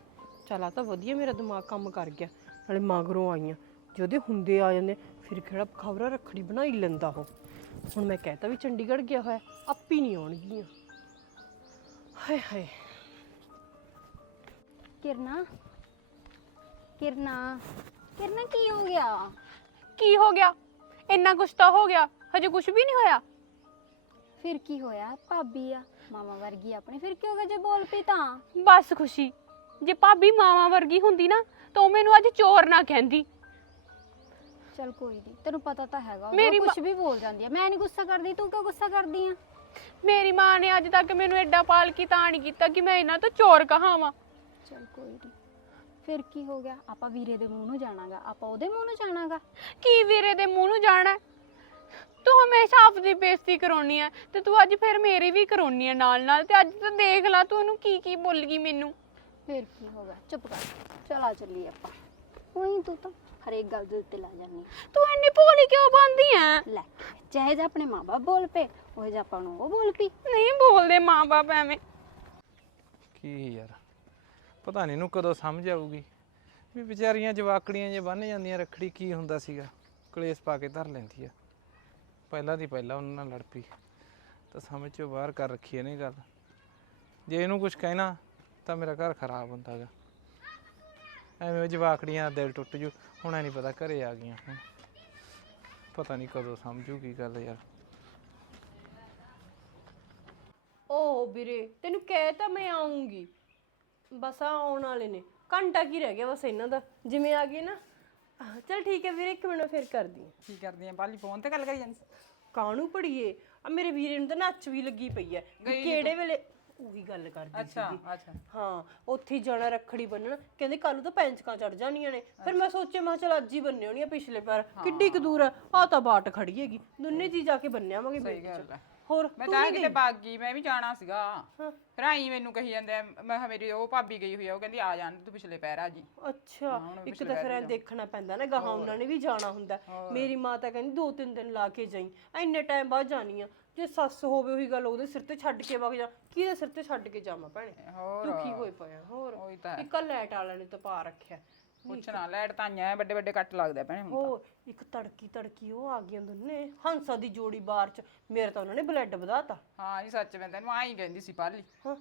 ਚਲ ਆ ਤਾਂ ਵਧੀਆ ਮੇਰਾ ਦਿਮਾਗ ਕੰਮ ਕਰ ਗਿਆ। ਨਾਲੇ ਮਗਰੋਂ ਆਈਆਂ। ਜਿਹਦੇ ਹੁੰਦੇ ਆ ਜਾਂਦੇ। ਫਿਰ ਕਿਹੜਾ ਖਬਰਾਂ ਰੱਖੜੀ ਬਣਾਈ ਲੈਂਦਾ ਉਹ। ਹੁਣ ਮੈਂ ਕਹਿਤਾ ਵੀ ਚੰਡੀਗੜ੍ਹ ਗਿਆ ਹੋਇਆ ਆਪੀ ਨਹੀਂ ਆਉਣਗੀਆਂ। ਹਾਏ ਹਾਏ। ਕਿਰਨਾ ਕਿਰਨਾ ਕਿਰਨਾ ਕੀ ਹੋ ਗਿਆ? ਕੀ ਹੋ ਗਿਆ? ਇੰਨਾ ਕੁਛ ਤਾਂ ਹੋ ਗਿਆ ਹਜੇ ਕੁਛ ਵੀ ਨਹੀਂ ਹੋਇਆ। ਫਿਰ ਕੀ ਹੋਇਆ? ਭਾਬੀ ਆ ਮਾਮਾ ਵਰਗੀ ਆਪਣੀ ਫਿਰ ਕੀ ਹੋ ਗਿਆ ਜੇ ਬੋਲ ਪਈ ਤਾਂ? ਬਸ ਖੁਸ਼ੀ। ਜੇ ਭਾਬੀ ਮਾਵਾ ਵਰਗੀ ਹੁੰਦੀ ਨਾ ਤਾਂ ਉਹ ਮੈਨੂੰ ਅੱਜ ਚੋਰ ਨਾ ਕਹਿੰਦੀ। ਚਲ ਕੋਈ ਨਹੀਂ ਤੈਨੂੰ ਪਤਾ ਤਾਂ ਹੈਗਾ ਮੇਰੀ ਕੁਝ ਵੀ ਬੋਲ ਜਾਂਦੀ ਆ। ਮੈਂ ਨਹੀਂ ਗੁੱਸਾ ਕਰਦੀ ਤੂੰ ਕਿਉਂ ਗੁੱਸਾ ਕਰਦੀ ਆ? ਮੇਰੀ ਮਾਂ ਨੇ ਅੱਜ ਤੱਕ ਮੈਨੂੰ ਐਡਾ ਪਾਲ ਕੀ ਤਾਂ ਨਹੀਂ ਕੀਤਾ ਕਿ ਮੈਂ ਇਹਨਾਂ ਤੋਂ ਚੋਰ ਕਹਾਵਾਂ। ਚਲ ਕੋਈ ਨਹੀਂ ਫਿਰ ਕੀ ਹੋ ਗਿਆ? ਆਪਾਂ ਵੀਰੇ ਦੇ ਮੂੰਹ ਨੂੰ ਜਾਣਾਗਾ। ਆਪਾਂ ਉਹਦੇ ਮੂੰਹ ਨੂੰ ਜਾਣਾਗਾ? ਕੀ ਵੀਰੇ ਦੇ ਮੂੰਹ ਨੂੰ ਜਾਣਾ ਹੈ? ਤੂੰ ਹਮੇਸ਼ਾ ਆਪਦੀ ਬੇਇੱਜ਼ਤੀ ਕਰਾਉਣੀ ਹੈ ਤੇ ਤੂੰ ਅੱਜ ਫਿਰ ਮੇਰੀ ਵੀ ਕਰਾਉਣੀ ਹੈ ਨਾਲ ਨਾਲ ਤੇ ਅੱਜ ਤਾਂ ਦੇਖ ਲੈ ਤੂੰ ਉਹਨੂੰ ਕੀ ਕੀ ਬੋਲ ਗਈ ਮੈਨੂੰ। ਫਿਰ ਕੀ ਹੋ ਗਿਆ? ਚੁੱਪ ਕਰ। ਚਲਾ ਚੱਲੀ ਆਪਾਂ। ਉਹੀ ਤੂੰ ਤਾਂ ਹਰੇਕ ਗੱਲ ਦੇ ਉੱਤੇ ਲਾ ਜਾਂਦੀ। ਤੂੰ ਇੰਨੀ ਭੋਲੀ ਕਿਉਂ ਬਣਦੀ ਐ? ਲੈ ਚਾਹੇ ਜੇ ਆਪਣੇ ਮਾਪੇ ਬੋਲ ਪਏ ਉਹ ਜੇ ਆਪਾਂ ਨੂੰ ਉਹ ਬੋਲ ਪਈ। ਨਹੀਂ ਬੋਲਦੇ ਮਾਂ-ਬਾਪ ਐਵੇਂ। ਕੀ ਯਾਰ ਪਤਾ ਨਹੀਂ ਇਹਨੂੰ ਕਦੋਂ ਸਮਝ ਆਊਗੀ ਵੀ ਵਿਚਾਰੀਆਂ ਜਵਾਕੜੀਆਂ ਜੇ ਬੰਨ ਜਾਂਦੀਆਂ ਰੱਖੜੀ ਕੀ ਹੁੰਦਾ ਸੀਗਾ? ਕਲੇਸ਼ ਪਾ ਕੇ ਧਰ ਲੈਂਦੀ ਆ। ਪਹਿਲਾਂ ਦੀ ਪਹਿਲਾਂ ਉਹਨਾਂ ਨਾਲ ਲੜ ਪਈ। ਤਾਂ ਸਮਝ ਚੋਂ ਬਾਹਰ ਕਰ ਰੱਖੀ ਇਹਨੇ ਗੱਲ। ਜੇ ਇਹਨੂੰ ਕੁਝ ਕਹਿਣਾ ਤਾਂ ਮੇਰਾ ਘਰ ਖਰਾਬ ਹੁੰਦਾਗਾ ਐਵੇਂ ਉਹ ਜਵਾਕੜੀਆਂ ਦਾ ਦਿਲ ਟੁੱਟ ਜੂ। ਹੁਣ ਨਹੀਂ ਪਤਾ ਘਰੇ ਆ ਗਈਆਂ ਹੁਣ। ਪਤਾ ਨਹੀਂ ਕਦੋਂ ਸਮਝੂਗੀ ਗੱਲ ਯਾਰ। ਓ ਵੀਰੇ ਤੈਨੂੰ ਕਹਿ ਤਾਂ ਮੈਂ ਆਉਂਗੀ ਬਸ ਆ ਆਉਣ ਵਾਲੇ ਨੇ। ਘੰਟਾ ਕੀ ਰਹਿ ਗਿਆ ਬਸ ਇਹਨਾਂ ਦਾ। ਜਿਵੇਂ ਆ ਗਏ ਨਾ। ਆਹ, ਚੱਲ ਠੀਕ ਹੈ ਵੀਰੇ ਇੱਕ ਮਿੰਟ ਫਿਰ ਕਰਦੀ ਹਾਂ। ਕੀ ਕਰਦੀ ਆ? ਬਾਲੀ ਫੋਨ ਤੇ ਗੱਲ ਕਰੀ ਜਾਂਦੀ? ਕਾਹਨੂੰ ਪੜੀਏ ਆ ਮੇਰੇ ਵੀਰੇ ਨੂੰ ਤਾਂ ਨੱਚ ਵੀ ਲੱਗੀ ਪਈ ਐ ਵੀ ਕਿਹੜੇ ਵੇਲੇ ਉਹੀ ਗੱਲ ਕਰਦੀ ਅੱਛਾ ਸੀਗੀ। ਅੱਛਾ। ਹਾਂ ਉੱਥੇ ਹੀ ਜਾਣਾ ਰੱਖੜੀ ਬੰਨਣ। ਕਹਿੰਦੇ ਕੱਲ ਨੂੰ ਤਾਂ ਪੈਂਚਕਾਂ ਚੜ ਜਾਣੀਆਂ ਨੇ। ਫਿਰ ਮੈਂ ਸੋਚਿਆ ਮੈਂ ਕਿਹਾ ਚੱਲ ਅੱਜ ਹੀ ਬੰਨੇ ਹੋਣੀ ਆ ਪਿਛਲੇ ਪੈਰ ਕਿੱਡੀ ਕੁ ਦੂਰ ਆ। ਆ ਤਾਂ ਬਾਟ ਖੜੀ ਹੈਗੀ। ਦੋਨੇ ਜੀ ਜਾ ਕੇ ਬੰਨਿਆਵਾਂਗੇ ਸਹੀ ਗੱਲ ਹੈ ਹੋਰ ਮੈਂ ਤੂੰ ਕਿਤੇ? ਭੱਗ ਗਈ ਮੈਂ ਵੀ ਜਾਣਾ ਸੀਗਾ। ਫਿਰ ਆਈ ਮੈਨੂੰ ਕਹੀ ਜਾਂਦੇ ਆ, ਮੈਂ ਕਿਹਾ ਮੇਰੀ ਉਹ ਭਾਬੀ ਗਈ ਹੋਈ ਆ ਉਹ ਕਹਿੰਦੀ ਆ ਜਾਣ ਤੂੰ ਪਿਛਲੇ ਪੈਰ ਆ ਜੀ। ਅੱਛਾ ਇੱਕ ਤਾਂ ਫਿਰ ਐਂ ਦੇਖਣਾ ਪੈਂਦਾ ਨਾ ਗਾਹਾਂ ਉਹਨਾਂ ਨੇ ਵੀ ਜਾਣਾ ਹੁੰਦਾ। ਮੇਰੀ ਮਾਂ ਤਾਂ ਕਹਿੰਦੀ ਦੋ ਤਿੰਨ ਦਿਨ ਲਾ ਕੇ ਜਾਈ। ਐਨੇ ਟਾਈਮ ਬਾਅਦ ਜਾਣੀ ਆ। ਜੇ ਸੱਸ ਹੋਵੇ ਉਹੀ ਗੱਲ ਉਹਦੇ ਸਿਰ ਤੇ ਛੱਡ ਕੇ ਵਗ ਜਾ। ਕਿਹਦੇ ਸਿਰ ਤੇ ਛੱਡ ਕੇ ਜਾਵਾਂ ਭੈਣੇ? ਹੋਰ। ਦੁਖੀ ਹੋਏ ਪਿਆ ਹੋਰ। ਉਹੀ ਤਾਂ ਹੈ। ਇੱਕ ਲੈਟ ਵਾਲਿਆਂ ਨੇ ਤਾਂ ਪਾ ਰੱਖਿਆ। ਪੁੱਛਣਾ ਲੈਟ ਤਾਂ ਆਈਆਂ ਵੱਡੇ ਵੱਡੇ ਕੱਟ ਲੱਗਦੇ ਭੈਣੇ ਹੁਣ ਹੋ ਇੱਕ ਤੜਕੀ ਤੜਕੀ ਉਹ ਆ ਗਈਆਂ ਦੋਨੇ ਹੰਸਾ ਦੀ ਜੋੜੀ ਬਾਹਰ ਚ ਮੇਰੇ ਤਾਂ ਉਹਨਾਂ ਨੇ ਬਲੱਡ ਵਧਾਤਾ। ਹਾਂ ਜੀ ਸੱਚ ਮੈਂ ਤੈਨੂੰ ਆਈ ਕਹਿੰਦੀ ਸੀ ਪਾਲੀ। ਹਾਂ।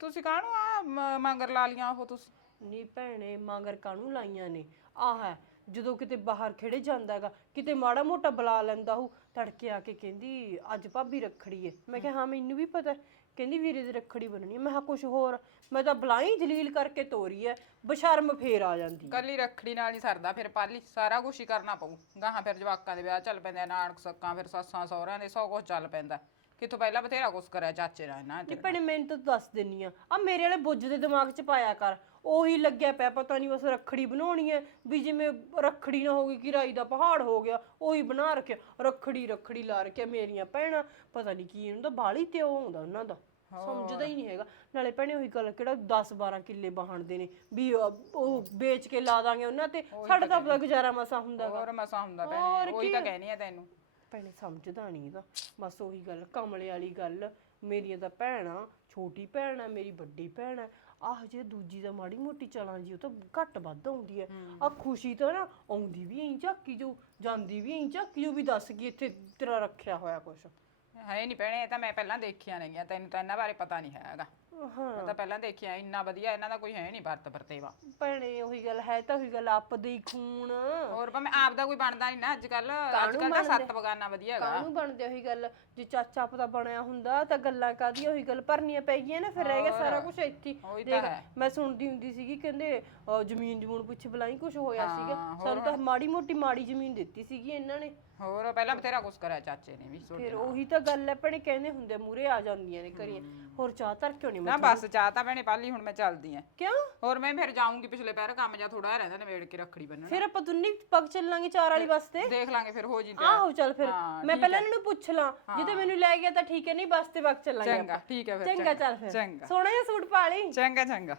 ਤੁਸੀਂ ਕਾਹਨੂੰ ਆ ਮੰਗਰ ਲਾ ਲੀਆਂ ਉਹ ਤੁਸੀਂ? ਨੀ ਭੈਣੇ ਮਗਰ ਕਾਹਨੂੰ ਲਾਈਆਂ ਨੇ? ਆਹ ਹੈ ਜਦੋਂ ਕਿਤੇ ਬਾਹਰ ਖੇੜੇ ਜਾਂਦਾਗਾ ਕਿਤੇ ਮਾੜਾ ਮੋਟਾ ਬੁਲਾ ਲੈਂਦਾ ਹੂ ਤੜਕੇ ਆ ਕੇ ਕਹਿੰਦੀ ਅੱਜ ਭਾਬੀ ਰੱਖੜੀ ਏ। ਮੈਂ ਕਿਹਾ ਹਾਂ ਮੈਨੂੰ ਵੀ ਪਤਾ। ਕਹਿੰਦੀ ਵੀਰੇ ਦੀ ਰੱਖੜੀ ਬਣਨੀ ਹੈ। ਮੈਂ ਕਿਹਾ ਕੁਝ ਹੋਰ। ਮੈਂ ਤਾਂ ਬੁਲਾਈ ਜਲੀਲ ਕਰਕੇ ਤੋਰੀ ਐ ਬਸ਼ਰਮ ਫੇਰ ਆ ਜਾਂਦੀ ਕੱਲੀ ਰੱਖੜੀ ਨਾਲ ਹੀ ਸਰਦਾ ਫਿਰ ਪਾਲੀ। ਸਾਰਾ ਕੁਝ ਹੀ ਕਰਨਾ ਪਊ। ਗਾਹਾਂ ਫਿਰ ਜਵਾਕਾਂ ਦੇ ਵਿਆਹ ਚੱਲ ਪੈਂਦੇ ਆ, ਨਾਨਕ ਸੱਕਾਂ ਫਿਰ ਸੱਸਾਂ ਸਹੁਰਿਆਂ ਦੇ ਸੌ ਕੁਝ ਚੱਲ ਪੈਂਦਾ। ਕਿੱਥੋਂ ਪਹਿਲਾਂ ਬਥੇਰਾ ਕੁਝ ਕਰਿਆ ਚਾਚੇ ਨਾਲ ਨੀ ਨੇ ਭੈਣੇ ਮੈਨੂੰ ਤਾਂ ਦੱਸ ਦਿੰਨੀ ਆ। ਆ ਮੇਰੇ ਵਾਲੇ ਬੁੱਝ ਦੇ ਦਿਮਾਗ 'ਚ ਪਾਇਆ ਕਰ। ਉਹੀ ਲੱਗਿਆ ਪਿਆ ਪਤਾ ਨਹੀਂ ਬਸ ਰੱਖੜੀ ਬਣਾਉਣੀ ਐ ਵੀ ਜਿਵੇਂ ਰੱਖੜੀ ਨਾ ਹੋ ਗਈ ਕਿਰਾਈ ਦਾ ਪਹਾੜ ਹੋ ਗਿਆ ਉਹੀ ਬਣਾ ਰੱਖਿਆ। ਰੱਖੜੀ ਰੱਖੜੀ ਲਾ ਰੱਖਿਆ ਮੇਰੀਆਂ ਭੈਣਾਂ। ਪਤਾ ਨਹੀਂ ਕੀ ਇਹਨੂੰ ਤਾਂ ਬਾਲੀ ਤੇ ਉਹ ਆਉਂਦਾ ਉਹਨਾਂ ਦਾ। ਸਮਝਦਾ ਹੀ ਨਹੀਂ ਹੈਗਾ। ਨਾਲੇ ਭੈਣੇ ਉਹੀ ਗੱਲ ਕਿਹੜਾ 10 12 ਕਿੱਲੇ ਬਹਾਣਦੇ ਨੇ ਵੀ ਉਹ ਵੇਚ ਕੇ ਲਾ ਦਾਂਗੇ ਉਹਨਾਂ ਤੇ। ਸਾਡਾ ਤਾਂ ਆਪਣਾ ਗੁਜ਼ਾਰਾ ਮਸਾ ਹੁੰਦਾ। ਹੋਰ ਮਸਾ ਹੁੰਦਾ ਭੈਣੇ ਉਹੀ ਤਾਂ ਆ? ਕਹਿਨੀ ਆ ਤੈਨੂੰ। ਭੈਣੇ ਸਮਝਦਾ ਨਹੀਂ ਇਹਦਾ ਬਸ ਉਹੀ ਗੱਲ ਕਮਲੇ ਵਾਲੀ ਗੱਲ ਮੇਰੀਆਂ ਤਾਂ ਭੈਣਾਂ ਛੋਟੀ ਭੈਣ ਆ ਮੇਰੀ ਵੱਡੀ ਭੈਣ ਆ। ਆਹ ਜੇ ਦੂਜੀ ਦਾ ਮਾੜੀ ਮੋਟੀ ਚਲਾਂ ਜੀ ਉਹ ਤਾਂ ਘੱਟ ਵੱਧ ਆਉਂਦੀ ਹੈ। ਆ ਖੁਸ਼ੀ ਤਾਂ ਨਾ ਆਉਂਦੀ ਵੀ ਐਂ ਝਾਕੀ ਜੋ ਜਾਂਦੀ ਵੀ ਐਂ ਝਾਕੀ ਜੋ ਵੀ ਦੱਸ ਗਈ ਇੱਥੇ ਤੇਰਾ ਰੱਖਿਆ ਹੋਇਆ ਕੁਛ। ਹੈ ਨਹੀਂ ਭੈਣੇ ਇਹ ਤਾਂ ਮੈਂ ਪਹਿਲਾਂ ਦੇਖਿਆ ਨਹੀਂਆਂ ਤੈਨੂੰ ਤਾਂ ਇਹਨਾਂ ਬਾਰੇ ਪਤਾ ਨਹੀਂ ਹੈਗਾ। ਹਾਂ ਮੈਂ ਤਾਂ ਪਹਿਲਾਂ ਦੇਖਿਆ ਇੰਨਾ ਵਧੀਆ ਇਹਨਾਂ ਦਾ ਕੋਈ ਹੈ ਨਹੀਂ ਵਰਤ ਵਰਤੇਵਾ। ਭੈਣੇ ਉਹੀ ਗੱਲ ਹੈ ਤਾਂ ਉਹੀ ਗੱਲ ਆਪਦੇ ਹੀ ਖੂਨ। ਹੋਰ ਭਾਵੇਂ ਆਪ ਦਾ ਕੋਈ ਬਣਦਾ ਨਹੀਂ ਨਾ ਅੱਜ ਕੱਲ ਅੱਜ ਕੱਲ ਤਾਂ ਸੱਤ ਬਗਾਨਾ ਵਧੀਆ ਹੈਗਾ। ਕਾਹਨੂੰ ਬਣਦੇ ਉਹੀ ਗੱਲ? ਜੇ ਚਾਚਾ ਪਤਾ ਬਣਿਆ ਹੁੰਦਾ ਤਾਂ ਗੱਲਾਂ ਕਾਦੀਆਂ ਉਹੀ ਗੱਲ ਭਰਨੀਆਂ ਪੈ ਗਈਆਂ ਨਾ ਫਿਰ ਰਹਿ ਗਿਆ ਸਾਰਾ ਕੁਝ ਇੱਥੇ ਹੀ। ਉਹੀ ਤਾਂ ਦੇਖ ਹੈ। ਮੈਂ ਸੁਣਦੀ ਹੁੰਦੀ ਸੀਗੀ ਕਹਿੰਦੇ ਅਹ, ਜ਼ਮੀਨ ਜਮੂਨ ਪਿੱਛੇ ਬਲਾਈ ਕੁਝ ਹੋਇਆ ਸੀਗਾ। ਸਾਨੂੰ ਤਾਂ ਮਾੜੀ ਮੋਟੀ ਮਾੜੀ ਜ਼ਮੀਨ ਦਿੱਤੀ ਸੀਗੀ ਇਹਨਾਂ ਨੇ। ਹੋਰ ਪਹਿਲਾਂ ਬਥੇਰਾ ਕੁਝ ਕਰਿਆ ਚਾਚੇ ਨੇ ਵੀ ਤੁਹਾਡੇ ਫਿਰ ਨਾਲ। ਉਹੀ ਤਾਂ ਗੱਲ ਹੈ ਭੈਣੇ ਕਹਿੰਦੇ ਹੁੰਦੇ ਮੂਰੇ ਆ ਜਾਂਦੀਆਂ ਨੇ ਘਰੀਆਂ ਹੋਰ ਚਾਹ ਧਰ ਕਿਉਂ ਨਹੀਂ ਨਾ ਮੈਂ ਬਸ ਚਾਹ ਤਾਂ ਭੈਣੇ ਪਾਲੀ ਹੁਣ ਮੈਂ ਚੱਲਦੀ ਆ ਕਿਉਂ? ਹੋਰ ਮੈਂ ਫਿਰ ਜਾਊਂਗੀ ਪਿਛਲੇ ਪੈਰ ਕੰਮ ਜਾਂ ਥੋੜਾ ਰਹਿੰਦਾ ਨਵੇੜ ਕੇ ਰੱਖੜੀ ਬੰਨਣ। ਫਿਰ ਆਪਾਂ ਦੁੰਨੀ ਪੱਗ ਚੱਲਾਂਗੇ ਚਾਰ ਵਾਲੀ ਵਾਸਤੇ? ਦੇਖ ਲਾਂਗੇ ਫਿਰ ਹੋ ਜੀ ਤੇ ਆਹੋ ਚੱਲ ਫਿਰ। ਹਾਂ, ਮੈਂ ਪਹਿਲਾਂ ਇਹਨਾਂ ਨੂੰ ਪੁੱਛ ਲਾਂ ਜੇ ਤੇ ਮੈਨੂੰ ਲੈ ਗਿਆ ਤਾਂ ਠੀਕ ਹੈ ਨਹੀਂ ਬਸ ਤੇ ਵਕਤ ਚੱਲਾਂਗੇ ਚੰਗਾ। ਠੀਕ ਹੈ ਫਿਰ ਚੰਗਾ ਚੱਲ ਫਿਰ। ਚੰਗਾ। ਸੋਹਣਾ ਜਿਹਾ ਸੂਟ ਪਾ ਲਈ। ਚੰਗਾ ਚੰਗਾ।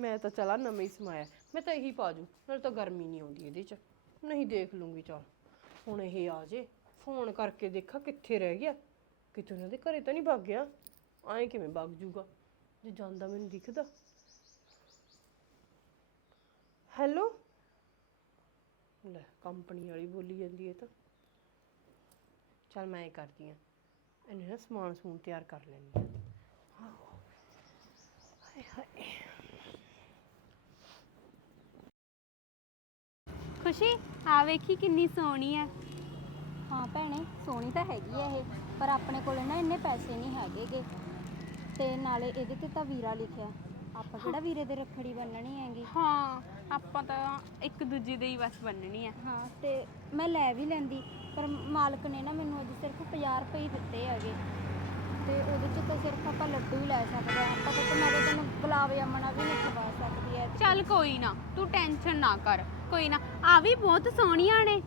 ਮੈਂ ਤਾਂ ਚਲਾ ਨਵੇਂ ਹੀ ਸਮਾਇਆ। ਮੈਂ ਤਾਂ ਇਹੀ ਪਾ ਜੂ ਨਾਲੇ ਤਾਂ ਗਰਮੀ ਨਹੀਂ ਆਉਂਦੀ ਇਹਦੇ ਚ। ਨਹੀਂ ਦੇਖ ਲੂੰਗੀ ਚਲ। ਹੁਣ ਇਹ ਆ ਜੇ। ਫੋਨ ਕਰਕੇ ਦੇਖਾਂ ਕਿੱਥੇ ਰਹਿ ਗਿਆ। ਕਿਤੇ ਉਹਨਾਂ ਦੇ ਘਰੇ ਤਾਂ ਨਹੀਂ ਭੱਗ ਗਿਆ। ਐਂ ਕਿਵੇਂ ਭੱਗ ਜੂਗਾ ਜੇ ਜਾਂਦਾ ਮੈਨੂੰ ਦਿਖਦਾ। ਹੈਲੋ ਲੈ, ਕੰਪਨੀ ਵਾਲੀ ਬੋਲੀ ਜਾਂਦੀ ਹੈ ਤਾਂ। ਚਲ ਮੈਂ ਇਹ ਕਰਦੀ ਆ। ਇਹਨੇ ਨਾ ਸਮਾਨ ਸਮੂਨ ਤਿਆਰ ਕਰ ਲੈਣੀ ਆ। ਹਾਏ ਹਾਏ। ਖੁਸ਼ੀ? ਆ ਵੇਖੀ ਕਿੰਨੀ ਸੋਹਣੀ ਹੈ ਹਾਂ ਭੈਣੇ ਸੋਹਣੀ ਤਾਂ ਹੈਗੀ ਆ ਇਹ ਪਰ ਆਪਣੇ ਕੋਲ ਨਾ ਇੰਨੇ ਪੈਸੇ ਨਹੀਂ ਹੈਗੇਗੇ। ਤੇ ਨਾਲੇ ਇਹਦੇ ਤੇ ਤਾਂ ਵੀਰਾ ਲਿਖਿਆ ਆਪਾਂ ਕਿਹੜਾ ਵੀਰੇ ਦੇ ਰੱਖੜੀ ਬੰਨਣੀ ਹੈਗੀ? ਹਾਂ ਆਪਾਂ ਤਾਂ ਇੱਕ ਦੂਜੇ ਦੇ ਹੀ ਬਸ ਬੰਨਣੀ ਹੈ ਹਾਂ ਤੇ ਮੈਂ ਲੈ ਵੀ ਲੈਂਦੀ ਪਰ ਮਾਲਕ ਨੇ ਨਾ ਮੈਨੂੰ ਅੱਜ ਸਿਰਫ 50 ਰੁਪਏ ਹੀ ਦਿੱਤੇ ਹੈਗੇ। ਤੇ ਉਹਦੇ ਚ ਤਾਂ ਸਿਰਫ ਆਪਾਂ ਲੱਡੂ ਹੀ ਲੈ ਸਕਦੇ ਆ ਆਪਾਂ ਤਾਂ ਮੈਂ ਤਾਂ ਤੈਨੂੰ ਗੁਲਾਬ ਜਾਮਣਾ ਵੀ ਨਹੀਂ ਖਵਾ ਸਕਦੀ ਐ ਚੱਲ ਕੋਈ ਨਾ ਤੂੰ ਟੈਨਸ਼ਨ ਨਾ ਕਰ ਕੋਈ ਨਾ। ਆ ਵੀ ਬਹੁਤ ਸੋਹਣੀਆਂ ਨੇ।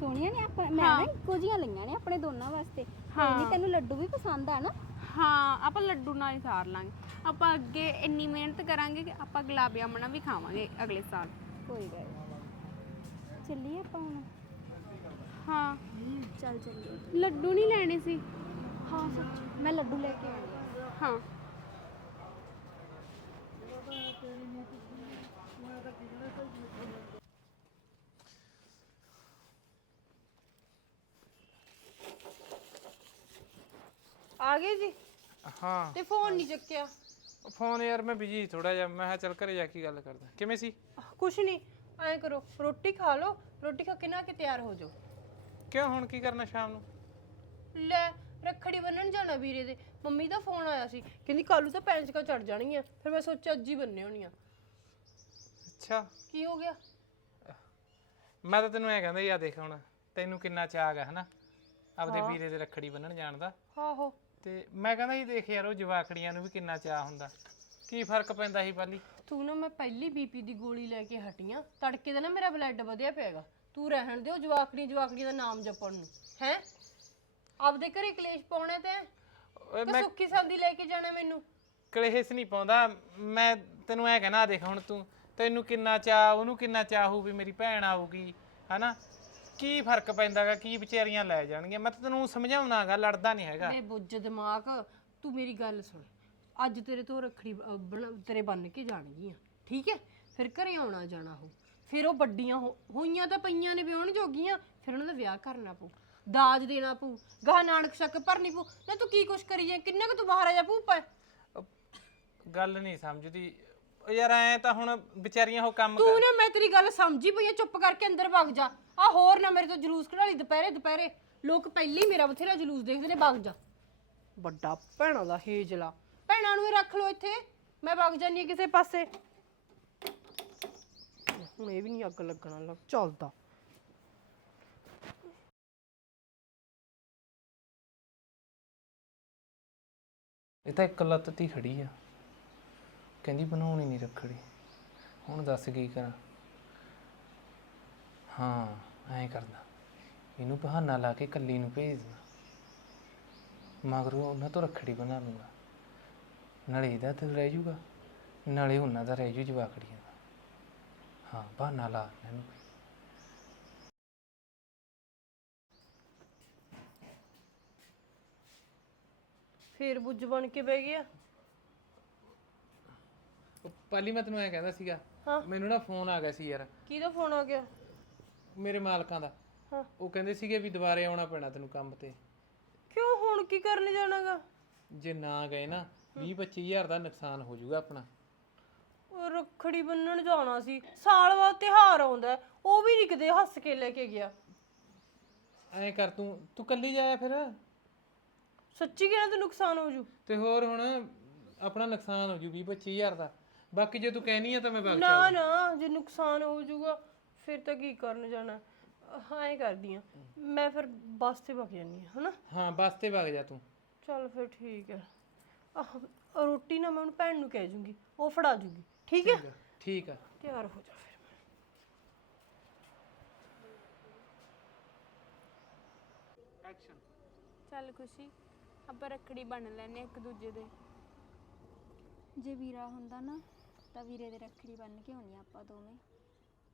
ਸੋਹਣੀਆਂ ਨੇ ਆਪਾਂ ਮੈਂ ਹਾਂ। ਨਾ ਇੱਕੋ ਜੀਆਂ ਲਈਆਂ ਨੇ ਆਪਣੇ ਦੋਨਾਂ ਵਾਸਤੇ। ਹਾਂ। ਨਹੀਂ ਤੈਨੂੰ ਲੱਡੂ ਵੀ ਪਸੰਦ ਆ ਨਾ? ਹਾਂ ਆਪਾਂ ਲੱਡੂ ਨਾਲ ਹੀ ਸਾਰ ਲਾਂਗੇ। ਆਪਾਂ ਅੱਗੇ ਇੰਨੀ ਮਿਹਨਤ ਕਰਾਂਗੇ ਕਿ ਆਪਾਂ ਗੁਲਾਬ ਜਾਮਣਾ ਵੀ ਖਾਵਾਂਗੇ ਅਗਲੇ ਸਾਲ। ਕੋਈ ਗੱਲ ਨੀ। ਚੱਲੀਏ ਆਪਾਂ ਹੁਣ? ਹਾਂ। ਚੱਲ ਚੱਲੀਏ। ਲੱਡੂ ਨਹੀਂ ਲੈਣੇ ਸੀ। ਹਾਂ ਸੱਚ। ਮੈਂ ਲੱਡੂ ਲੈ ਕੇ ਆਉਂਦੀ ਹਾਂ ਹਾਂ। ਆ ਗਏ ਜੀ? ਹਾਂ। ਤੇ ਫੋਨ ਨਹੀਂ ਚੱਕਿਆ? ਫੋਨ ਯਾਰ ਮੈਂ ਬਿਜ਼ੀ ਥੋੜਾ ਜਿਹਾ। ਮੈਂ ਕਿਹਾ ਚੱਲ ਘਰੇ ਜਾ ਕੇ ਗੱਲ ਕਰਦਾ। ਕਿਵੇਂ ਸੀ? ਕੁਛ ਨਹੀਂ। ਐਂ ਕਰੋ ਰੋਟੀ ਖਾ ਲਓ। ਰੋਟੀ ਖਾ ਕੇ ਨਾ ਕੇ ਤਿਆਰ ਹੋ ਜਾਓ। ਕਿਉਂ? ਹੁਣ ਕੀ ਕਰਨਾ ਸ਼ਾਮ ਨੂੰ? ਲੈ ਰੱਖੜੀ ਬੰਨਣ ਜਾਣਾ ਵੀਰੇ ਦੇ। ਮੰਮੀ ਦਾ ਫੋਨ ਆਇਆ ਸੀ। ਕਹਿੰਦੀ ਕੱਲੂ ਤਾਂ ਪੈਂਚਕਾ ਚੜ ਜਾਣੀ ਆ ਫਿਰ ਮੈਂ ਸੋਚਿਆ ਅੱਜ ਹੀ ਬੰਨੇ ਹੋਣੀ ਆ। ਅੱਛਾ। ਕੀ ਹੋ ਗਿਆ? ਮੈਂ ਤਾਂ ਤੈਨੂੰ ਐ ਕਹਿੰਦਾ ਯਾ ਦੇਖ ਹੁਣ ਤੈਨੂੰ ਕਿੰਨਾ ਚਾਅ ਹੈ ਹਨਾ? ਆਪਦੇ ਵੀਰੇ ਦੇ ਰੱਖੜੀ ਬੰਨਣ ਜਾਣ ਦਾ। ਆਹੋ। ਤੇ ਮੈਂ ਕਹਿੰਦਾ ਸੀ ਦੇਖ ਯਾਰ ਉਹ ਜਵਾਕੜੀਆਂ ਨੂੰ ਵੀ ਕਿੰਨਾ ਚਾਅ ਹੁੰਦਾ। ਕੀ ਫ਼ਰਕ ਪੈਂਦਾ ਸੀ ਪਾਲੀ ਤੂੰ ਨਾ ਮੈਂ ਪਹਿਲੀ ਬੀਪੀ ਦੀ ਗੋਲੀ ਲੈ ਕੇ ਹਟੀਆਂ। ਤੜਕੇ ਦਾ ਨਾ ਮੇਰਾ ਬਲੱਡ ਵਧਿਆ ਪਿਆਗਾ ਤੂੰ ਰਹਿਣ ਦਿਓ ਜਵਾਕੜੀ ਜਵਾਕੜੀ ਦਾ ਨਾਮ ਜਪਣ ਨੂੰ। ਹੈ? ਆਪਦੇ ਘਰੇ ਕਲੇਸ਼ ਪਾਉਣੇ ਤੇ ਓਏ ਕਿ ਮੈਂ ਸੁੱਖੀ ਸੰਦੀ ਲੈ ਕੇ ਜਾਣਾ ਮੈਨੂੰ? ਕਲੇਸ਼ ਨਹੀਂ ਪਾਉਂਦਾ। ਮੈਂ ਤੈਨੂੰ ਐ ਕਹਿਣਾ ਦੇਖ ਹੁਣ ਤੂੰ। ਤੈਨੂੰ ਕਿੰਨਾ ਚਾਅ ਉਹਨੂੰ ਕਿੰਨਾ ਚਾਅ ਹੋਊ ਵੀ ਮੇਰੀ ਭੈਣ ਆਊਗੀ ਹਨਾ? ਕੀ ਫ਼ਰਕ ਪੈਂਦਾਗਾ ਕੀ ਵਿਚਾਰੀਆਂ ਲੈ ਜਾਣਗੀਆਂ? ਮੈਂ ਤਾਂ ਤੈਨੂੰ ਸਮਝਾਉਣਾਗਾ ਲੜਦਾ ਨਹੀਂ ਹੈਗਾ। ਬੇ ਬੁੱਝ ਦਿਮਾਗ ਤੂੰ ਮੇਰੀ ਗੱਲ ਸੁਣ। ਅੱਜ ਤੇਰੇ ਤੋਂ ਰੱਖੜੀ ਬਣ- ਤੇਰੇ ਬੰਨ ਕੇ ਜਾਣਗੀਆਂ। ਠੀਕ ਹੈ? ਫਿਰ ਘਰੇ ਆਉਣਾ ਜਾਣਾ ਹੋ। ਫਿਰ ਉਹ ਵੱਡੀਆਂ ਹੋ- ਹੋਈਆਂ ਤਾਂ ਪਈਆਂ ਨੇ ਵਿਆਹਣ ਜੋਗੀਆਂ ਫਿਰ ਉਹਨਾਂ ਦਾ ਵਿਆਹ ਕਰਨਾ ਪਊ। ਦਾਜ ਦੇਣਾ ਪਊ ਗਾਹ ਨਾਨਕ ਸ਼ੱਕ ਭਰਨੀ ਪਊ। ਨਾ ਤੂੰ ਕੀ ਕੁਛ ਕਰੀ ਜਾਂ ਕਿੰਨਾ ਕੁ ਤੂੰ ਬਾਹਰ ਆ ਜਾ ਪਊ ਪੈ ਗੱਲ ਨਹੀਂ ਸਮਝਦੀ। ਉਹ ਯਾਰ ਐ ਤਾਂ ਹੁਣ ਵਿਚਾਰੀਆਂ ਉਹ ਕੰਮ ਤੂੰ ਨਾ ਮੈਂ ਤੇਰੀ ਗੱਲ ਸਮਝੀ ਪਈ ਆ ਚੁੱਪ ਕਰਕੇ ਅੰਦਰ ਵਗ ਜਾ। ਆ ਹੋਰ ਨਾ ਮੇਰੇ ਤੋਂ ਜਲੂਸ ਕਢਾ ਲਈ ਦੁਪਹਿਰੇ ਦੁਪਹਿਰੇ। ਲੋਕ ਪਹਿਲੀ ਹੀ ਮੇਰਾ ਬਥੇਰਾ ਜਲੂਸ ਦੇਖਦੇ ਨੇ ਵਗ ਜਾ। ਵੱਡਾ ਭੈਣਾਂ ਦਾ ਹੇਜਲਾ। ਭੈਣਾਂ ਨੂੰ ਹੀ ਰੱਖ ਲਓ ਇੱਥੇ। ਮੈਂ ਵਗ ਜਾਨੀ ਹਾਂ ਕਿਸੇ ਪਾਸੇ। ਹੁਣ ਇਹ ਵੀ ਨਹੀਂ ਅੱਗ ਲੱਗਣਾ ਲੱਗ ਚੱਲਦਾ। ਇਹ ਤਾਂ ਇੱਕ ਲੱਤ ਤੀ ਖੜੀ ਆ। ਕਹਿੰਦੀ ਬਣਾਉਣੀ ਨਹੀਂ ਰੱਖੜੀ। ਹੁਣ ਦੱਸ ਕੀ ਕਰਾਂ? ਹਾਂ, ਐਂ ਕਰਦਾ। ਇਹਨੂੰ ਬਹਾਨਾ ਲਾ ਕੇ ਕੱਲੀ ਨੂੰ ਭੇਜ ਦੇਣਾ ਮਗਰੋਂ ਉਹਨਾਂ ਤੋਂ ਰੱਖੜੀ ਬਣਾ ਲੂੰਗਾ। ਨਾਲੇ ਇਹਦਾ ਤੇ ਰਹਿ ਜੂਗਾ। ਨਾਲੇ ਉਹਨਾਂ ਦਾ ਰਹਿ ਜੂ ਜਵਾਕੜੀਆਂ ਦਾ। ਹਾਂ, ਬਹਾਨਾ ਲਾ ਇਹਨੂੰ ਫੇਰ ਬੁੱਝ ਬਣ ਕੇ ਬਹਿ ਗਿਆ। ਪਹਿਲੀ ਮੈਂ ਤੈਨੂੰ ਐਂ ਕਹਿੰਦਾ ਸੀਗਾ ਹਾਂ। ਮੈਨੂੰ ਨਾ ਫੋਨ ਆ ਗਿਆ ਸੀ ਯਾਰ। ਕਿਹਦਾ ਫੋਨ ਆ ਗਿਆ? ਮੇਰੇ ਮਾਲਕਾਂ ਦਾ। ਹਾਂ। ਉਹ ਕਹਿੰਦੇ ਸੀਗੇ ਵੀ ਦੁਬਾਰੇ ਆਉਣਾ ਪੈਣਾ ਤੈਨੂੰ ਕੰਮ ਤੇ। ਕਿਉਂ ਹੁਣ ਕੀ ਕਰਨ ਜਾਣਾਗਾ? ਜੇ ਨਾ ਗਏ ਨਾ 20 25000 ਦਾ ਨੁਕਸਾਨ ਹੋ ਜਾਊਗਾ ਆਪਣਾ। ਉਹ ਰੱਖੜੀ ਬੰਨਣ ਜਾਣਾ ਸੀ। ਸਾਲ ਬਾਅਦ ਤਿਹਾਰ ਆਉਂਦਾ ਹੈ, ਉਹ ਵੀ ਨਹੀਂ ਕਿਤੇ ਹੱਸ ਕੇ ਲੈ ਕੇ ਗਿਆ। ਐਂ ਕਰ ਤੂੰ ਤੂੰ ਕੱਲੀ ਜਾਇਆ ਫਿਰ? ਸੱਚੀ ਕਹਿਣਾ ਤੇ ਨੁਕਸਾਨ ਹੋ ਜੂ? ਤੇ ਹੋਰ ਹੁਣ ਆਪਣਾ ਨੁਕਸਾਨ ਹੋ ਜੂ 20 25000 ਦਾ। ਬਾਕੀ ਜੇ ਤੂੰ ਕਹਿਨੀ ਆ ਤਾਂ ਮੈਂ ਬਾਕੀ ਨਾ ਨਾ ਜੇ ਨੁਕਸਾਨ ਹੋ ਜਾਊਗਾ ਫਿਰ ਤਾਂ ਕੀ ਕਰਨ ਜਾਣਾ? ਹਾਂ ਐ ਕਰਦੀ ਆ। ਮੈਂ ਫਿਰ ਬੱਸ ਤੇ ਵਗ ਜਾਨੀ ਆ ਹਨਾ? ਹਾਂ ਬੱਸ ਤੇ ਵਗ ਜਾ ਤੂੰ। ਚੱਲ ਫਿਰ ਠੀਕ ਹੈ ਆਹ ਰੋਟੀ ਨਾ ਮੈਂ ਉਹਨੂੰ ਭੈਣ ਨੂੰ ਕਹਿ ਜੂੰਗੀ ਉਹ ਫੜਾ ਜੂਗੀ ਠੀਕ ਹੈ ਠੀਕ ਆ ਤਿਆਰ ਹੋ ਜਾ ਫਿਰ ਚੱਲ ਖੁਸ਼ੀ ਆਪਾਂ ਰੱਖੜੀ ਬੰਨ ਲੈਨੇ ਇੱਕ ਦੂਜੇ ਦੇ। ਜੇ ਵੀਰਾ ਹੁੰਦਾ ਨਾ ਤਾਂ ਵੀਰੇ ਦੇ ਰੱਖੜੀ ਬੰਨ ਕੇ ਆਉਣੀ ਆਪਾਂ ਦੋਵੇਂ।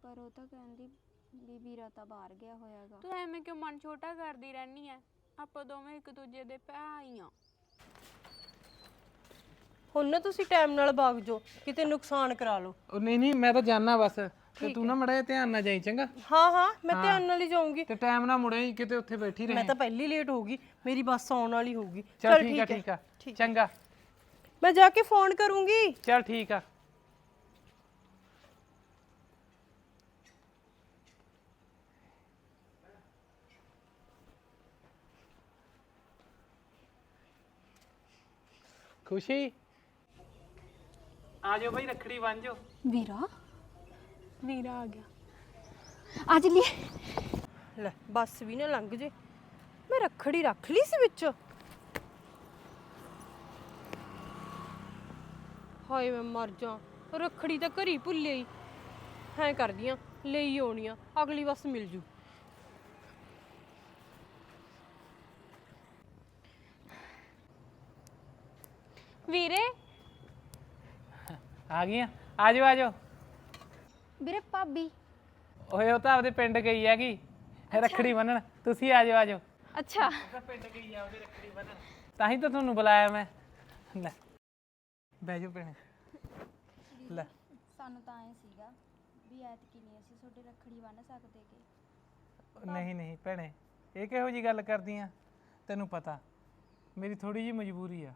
ਪਰ ਉਹ ਤਾਂ ਕਹਿੰਦੀ ਵੀ ਵੀਰਾ ਤਾਂ ਬਾਹਰ ਗਿਆ ਹੋਇਆਗਾ। ਤੂੰ ਐਵੇਂ ਕਿਉਂ ਮਨ ਛੋਟਾ ਕਰਦੀ ਰਹਿਨੀ ਐ? ਆਪਾਂ ਦੋਵੇਂ ਇੱਕ ਦੂਜੇ ਦੇ ਭਾਈ ਆ। ਹੁਣ ਨਾ ਤੁਸੀਂ ਟਾਈਮ ਨਾਲ ਭਾਗ ਜਾਓ ਕਿਤੇ ਨੁਕਸਾਨ ਕਰਾ ਲਓ। ਉਹ ਨਹੀਂ ਨਹੀਂ ਮੈਂ ਤਾਂ ਜਾਣਾ ਬਸ। ਤੇ ਤੂੰ ਨਾ ਮੜਾ ਧਿਆਨ ਨਾਲ ਜਾਈ ਚੰਗਾ? ਹਾਂ ਹਾਂ ਮੈਂ ਧਿਆਨ ਨਾਲ ਹੀ ਜਾਊਂਗੀ। ਤੇ ਟਾਈਮ ਨਾਲ ਮੁੜਿਆ ਹੀ ਕਿਤੇ ਉੱਥੇ ਬੈਠੀ ਰਹੇ। ਮੈਂ ਤਾਂ ਪਹਿਲੀ ਲੇਟ ਹੋਊਗੀ ਮੇਰੀ ਬੱਸ ਆਉਣ ਵਾਲੀ ਹੋਊਗੀ ਚੱਲ ਠੀਕ ਆ ਠੀਕ ਆ। ਚੰਗਾ। ਮੈਂ ਜਾ ਕੇ ਫੋਨ ਕਰੂੰਗੀ। ਚੱਲ ਠੀਕ ਆ। ਖੁਸ਼ੀ? ਆ ਜਾਓ ਬਈ ਰੱਖੜੀ ਬਣ ਜਾਓ। ਵੀਰਾ? ਵੀਰਾ ਆ ਗਿਆ। ਅੱਜ ਲਈ ਲੈ ਬੱਸ ਵੀ ਨਾ ਲੰਘ ਜੇ। ਮੈਂ ਰੱਖੜੀ ਰੱਖ ਲਈ ਸੀ ਵਿੱਚ। ਹਾਏ ਮੈਂ ਮਰ ਜਾ ਰੱਖੜੀ ਤਾਂ ਘਰੀ ਭੁੱਲੇ ਹੀ ਹੈ ਕਰਦੀਆਂ ਲਈ ਆਉਣੀ ਆ। ਅਗਲੀ ਬੱਸ ਮਿਲ ਜੂ। ਵੀਰੇ। ਆ ਗਈਆਂ। ਆ ਜਾਓ ਆ ਜਾਓ ਵੀਰੇ ਭਾਬੀ। ਓਏ ਉਹ ਤਾਂ ਆਪਦੇ ਪਿੰਡ ਗਈ ਹੈਗੀ ਰੱਖੜੀ ਬੰਨਣ। ਤੁਸੀਂ ਆ ਜਾਓ ਆ ਜਾਓ ਅੱਛਾ ਪਿੰਡ ਗਈ ਆ ਉਹਦੀ ਰੱਖੜੀ ਬੰਨਣ। ਤਾਂ ਹੀ ਤਾਂ ਤੁਹਾਨੂੰ ਬੁਲਾਇਆ ਮੈਂ। ਲੈ ਬਹਿ ਜਾਓ ਭੈਣੇ। ਲੈ। ਸਾਨੂੰ ਤਾਂ ਐ ਸੀਗਾ ਵੀ ਐਤਕੀ ਨਹੀਂ ਅਸੀਂ ਤੁਹਾਡੇ ਰੱਖੜੀ ਬੰਨ ਸਕਦੇਗੇ। ਨਹੀਂ ਨਹੀਂ ਭੈਣੇ ਇਹ ਕਿਹੋ ਜੀ ਗੱਲ ਕਰਦੀ ਆ? ਤੈਨੂੰ ਪਤਾ ਮੇਰੀ ਥੋੜੀ ਜੀ ਮਜਬੂਰੀ ਆ।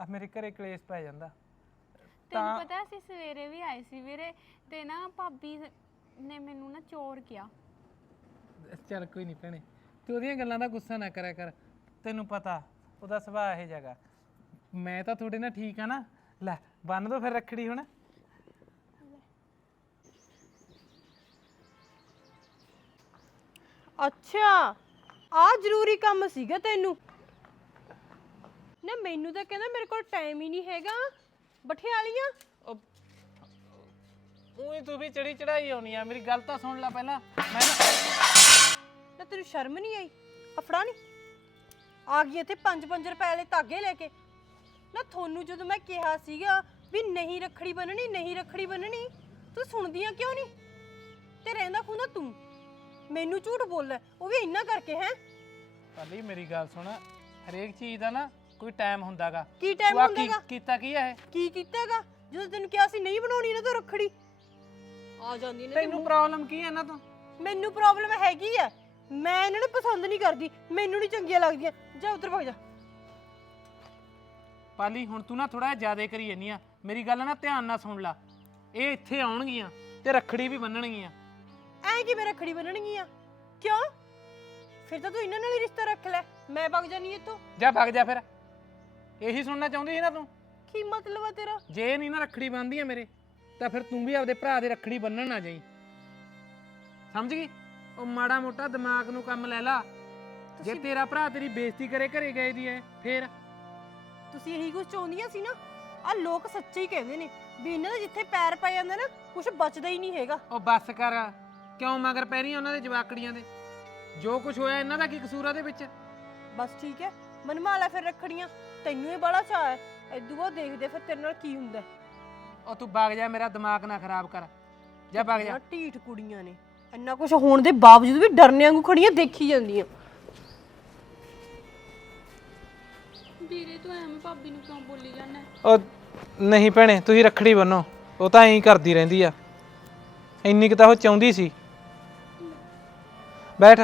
ਆ ਮੇਰੇ ਘਰੇ ਕਲੇਸ਼ ਪੈ ਜਾਂਦਾ। ਤੈਨੂੰ ਪਤਾ ਅਸੀਂ ਸਵੇਰੇ ਵੀ ਆਏ ਸੀ ਵੀਰੇ ਤੇ ਨਾ ਭਾਬੀ ਨੇ ਮੈਨੂੰ ਨਾ ਚੋਰ ਕਿਹਾ। ਚੱਲ ਕੋਈ ਨਹੀਂ ਭੈਣੇ ਤੂੰ ਉਹਦੀਆਂ ਗੱਲਾਂ ਦਾ ਗੁੱਸਾ ਨਾ ਕਰਿਆ ਕਰ। ਤੈਨੂੰ ਪਤਾ ਉਹਦਾ ਸੁਭਾਅ ਇਹ ਜਗਾ ਮੈਂ ਤਾਂ ਤੁਹਾਡੇ ਨਾਲ ਠੀਕ ਆ ਨਾ। ਲੈ ਬੰਨ ਦੋ ਫਿਰ ਰੱਖੜੀ ਹੁਣ। ਅੱਛਾ ਆ ਜ਼ਰੂਰੀ ਕੰਮ ਸੀਗਾ ਤੈਨੂੰ। ਨਾ ਮੈਨੂੰ ਤਾਂ ਕਹਿੰਦਾ ਮੇਰੇ ਕੋਲ ਟਾਈਮ ਹੀ ਨਹੀਂ ਹੈਗਾ। ਬਠਿਆਲੀਆਂ। ਉਹੀ ਤੂੰ ਵੀ ਚੜੀ ਚੜਾਈ ਆਉਣੀ ਆ। ਮੇਰੀ ਗੱਲ ਤਾਂ ਸੁਣ ਲੈ ਪਹਿਲਾਂ। ਮੈਂ ਨਾ ਤੈਨੂੰ ਸ਼ਰਮ ਨਹੀਂ ਆਈ? ਅਫੜਾ ਨਹੀਂ ਆ ਗਈ ਇੱਥੇ 5-5 ਰੁਪਏ ਵਾਲੇ ਧਾਗੇ ਲੈ ਕੇ। ਨਾ ਤੁਹਾਨੂੰ ਜਦੋਂ ਮੈਂ ਕਿਹਾ ਸੀਗਾ ਵੀ ਨਹੀਂ ਰੱਖੜੀ ਬੰਨਣੀ ਨਹੀਂ ਰੱਖੜੀ ਬੰਨਣੀ ਤੂੰ ਸੁਣਦੀਆਂ ਕਿਉਂ ਨਹੀਂ? ਤੇ ਰਹਿੰਦਾ ਖੁੰਦਾ ਤੂੰ। ਮੈਨੂੰ ਝੂਠ ਬੋਲਦਾ ਉਹ ਵੀ ਇੰਨਾ ਕਰਕੇ ਹੈ? ਪਾਲੀ ਮੇਰੀ ਗੱਲ ਸੁਣ। ਹਰੇਕ ਚੀਜ਼ ਦਾ ਨਾ ਕੋਈ ਟਾਈਮ ਹੁੰਦਾਗਾ। ਕੀ ਟਾਈਮ ਤੂੰ ਕੀ ਹੁੰਦਾਗਾ? ਕੀਤਾ ਕੀ ਹੈ ਕੀ ਕੀਤਾਗਾ? ਜਦੋਂ ਤੈਨੂੰ ਕਿਹਾ ਸੀ ਨਹੀਂ ਬਣਾਉਣੀ ਨਾ ਤੂੰ ਰੱਖੜੀ। ਆ ਜਾਂਦੀ ਨੇ ਤੈਨੂੰ ਪ੍ਰੋਬਲਮ ਕੀ ਹੈ ਇਹਨਾਂ ਤੋਂ? ਮੈਨੂੰ ਪ੍ਰੋਬਲਮ ਹੈਗੀ ਆ। ਮੈਂ ਇਹਨਾਂ ਨੂੰ ਪਸੰਦ ਨਹੀਂ ਕਰਦੀ। ਮੈਨੂੰ ਨਹੀਂ ਚੰਗੀਆਂ ਲੱਗਦੀਆਂ। ਜਾ ਉਧਰ ਭੱਜ ਜਾ। ਪਾਲੀ ਹੁਣ ਤੂੰ ਨਾ ਥੋੜਾ ਜ਼ਿਆਦਾ ਕਰੀ ਜਾਨੀ ਆ। ਮੇਰੀ ਗੱਲ ਨਾ ਧਿਆਨ ਨਾਲ ਸੁਣ ਲੈ। ਇਹ ਇੱਥੇ ਆਉਣਗੀਆਂ ਤੇ ਰੱਖੜੀ ਵੀ ਬੰਨਣਗੀਆਂ। ਐਂ ਕਿ ਮੈਂ ਰੱਖੜੀ ਬੰਨਣਗੀਆਂ? ਕਿਉਂ? ਫਿਰ ਤਾਂ ਤੂੰ ਇਹਨਾਂ ਨਾਲ ਹੀ ਰਿਸ਼ਤਾ ਰੱਖ ਲੈ। ਮੈਂ ਭੱਜ ਜਾਨੀ ਇੱਥੋਂ। ਜਾ ਭੱਗ ਜਾ ਫਿਰ। ਇਹੀ ਸੁਣਨਾ ਚਾਹੁੰਦੀ ਸੀ ਨਾ ਤੂੰ? ਕੀ ਮਤਲਬ ਆ ਤੇਰਾ? ਜੇ ਨਹੀਂ ਨਾ ਰੱਖੜੀ ਬੰਨਦੀ ਆ ਮੇਰੇ ਤਾਂ ਫਿਰ ਤੂੰ ਵੀ ਆਪਦੇ ਭਰਾ ਦੇ ਰੱਖੜੀ ਬੰਨਣ ਨਾ ਜਾਈ। ਸਮਝ ਗਈ? ਉਹ ਮਾੜਾ ਮੋਟਾ ਦਿਮਾਗ ਨੂੰ ਕੰਮ ਲੈ ਲਾ। ਜੇ ਤੇਰਾ ਭਰਾ ਤੇਰੀ ਬੇਇੱਜ਼ਤੀ ਕਰੇ ਘਰੇ ਗਏ ਦੀ ਐ ਫੇਰ। ਤੁਸੀਂ ਇਹੀ ਕੁਝ ਚਾਹੁੰਦੀਆਂ ਸੀ ਨਾ? ਆ ਲੋਕ ਸੱਚੇ ਹੀ ਕਹਿੰਦੇ ਨੇ ਵੀ ਇਹਨਾਂ ਦਾ ਜਿੱਥੇ ਪੈਰ ਪੈ ਜਾਂਦਾ ਨਾ ਕੁਝ ਬਚਦਾ ਹੀ ਨਹੀਂ ਹੈਗਾ। ਉਹ ਬੱਸ ਕਰ ਕਿਉਂ ਮਗਰ ਪੈ ਰਹੀ ਆ ਉਹਨਾਂ ਦੇ ਜਵਾਕੜੀਆਂ ਦੇ? ਜੋ ਕੁਝ ਹੋਇਆ ਇਹਨਾਂ ਦਾ ਕੀ ਕਸੂਰ ਆ ਦੇ ਵਿੱਚ? ਬਸ ਠੀਕ ਹੈ ਮਨਮਾ ਲੈ ਫਿਰ ਰੱਖੜੀਆਂ। ਤੈਨੂੰ ਇਹ ਬੜਾ ਚਾਅ ਹੈ। ਐਦੂ ਬਾਅਦ ਦੇਖਦੇ ਫਿਰ ਤੇਰੇ ਨਾਲ ਕੀ ਹੁੰਦਾ। ਉਹ ਤੂੰ ਵਗ ਜਾ ਮੇਰਾ ਦਿਮਾਗ ਨਾ ਖਰਾਬ ਕਰ। ਜਾ ਵਗ ਜਾ। ਨਾ ਢੀਠ ਕੁੜੀਆਂ ਨੇ। ਇੰਨਾ ਕੁਝ ਹੋਣ ਦੇ ਬਾਵਜੂਦ ਵੀ ਡਰਨੇ ਵਾਂਗੂ ਖੜੀਆਂ ਦੇਖੀ ਜਾਂਦੀਆਂ। ਵੀਰੇ ਤੂੰ ਐਵੇਂ ਭਾਬੀ ਨੂੰ ਕਿਉਂ ਬੋਲੀ ਜਾਂਦਾ? ਉਹ ਨਹੀਂ ਭੈਣੇ ਤੁਸੀਂ ਰੱਖੜੀ ਬੰਨੋ। ਉਹ ਤਾਂ ਐਂ ਕਰਦੀ ਰਹਿੰਦੀ ਆ। ਇੰਨੀ ਕੁ ਤਾਂ ਉਹ ਚਾਹੁੰਦੀ ਸੀ। ਬੈਠ।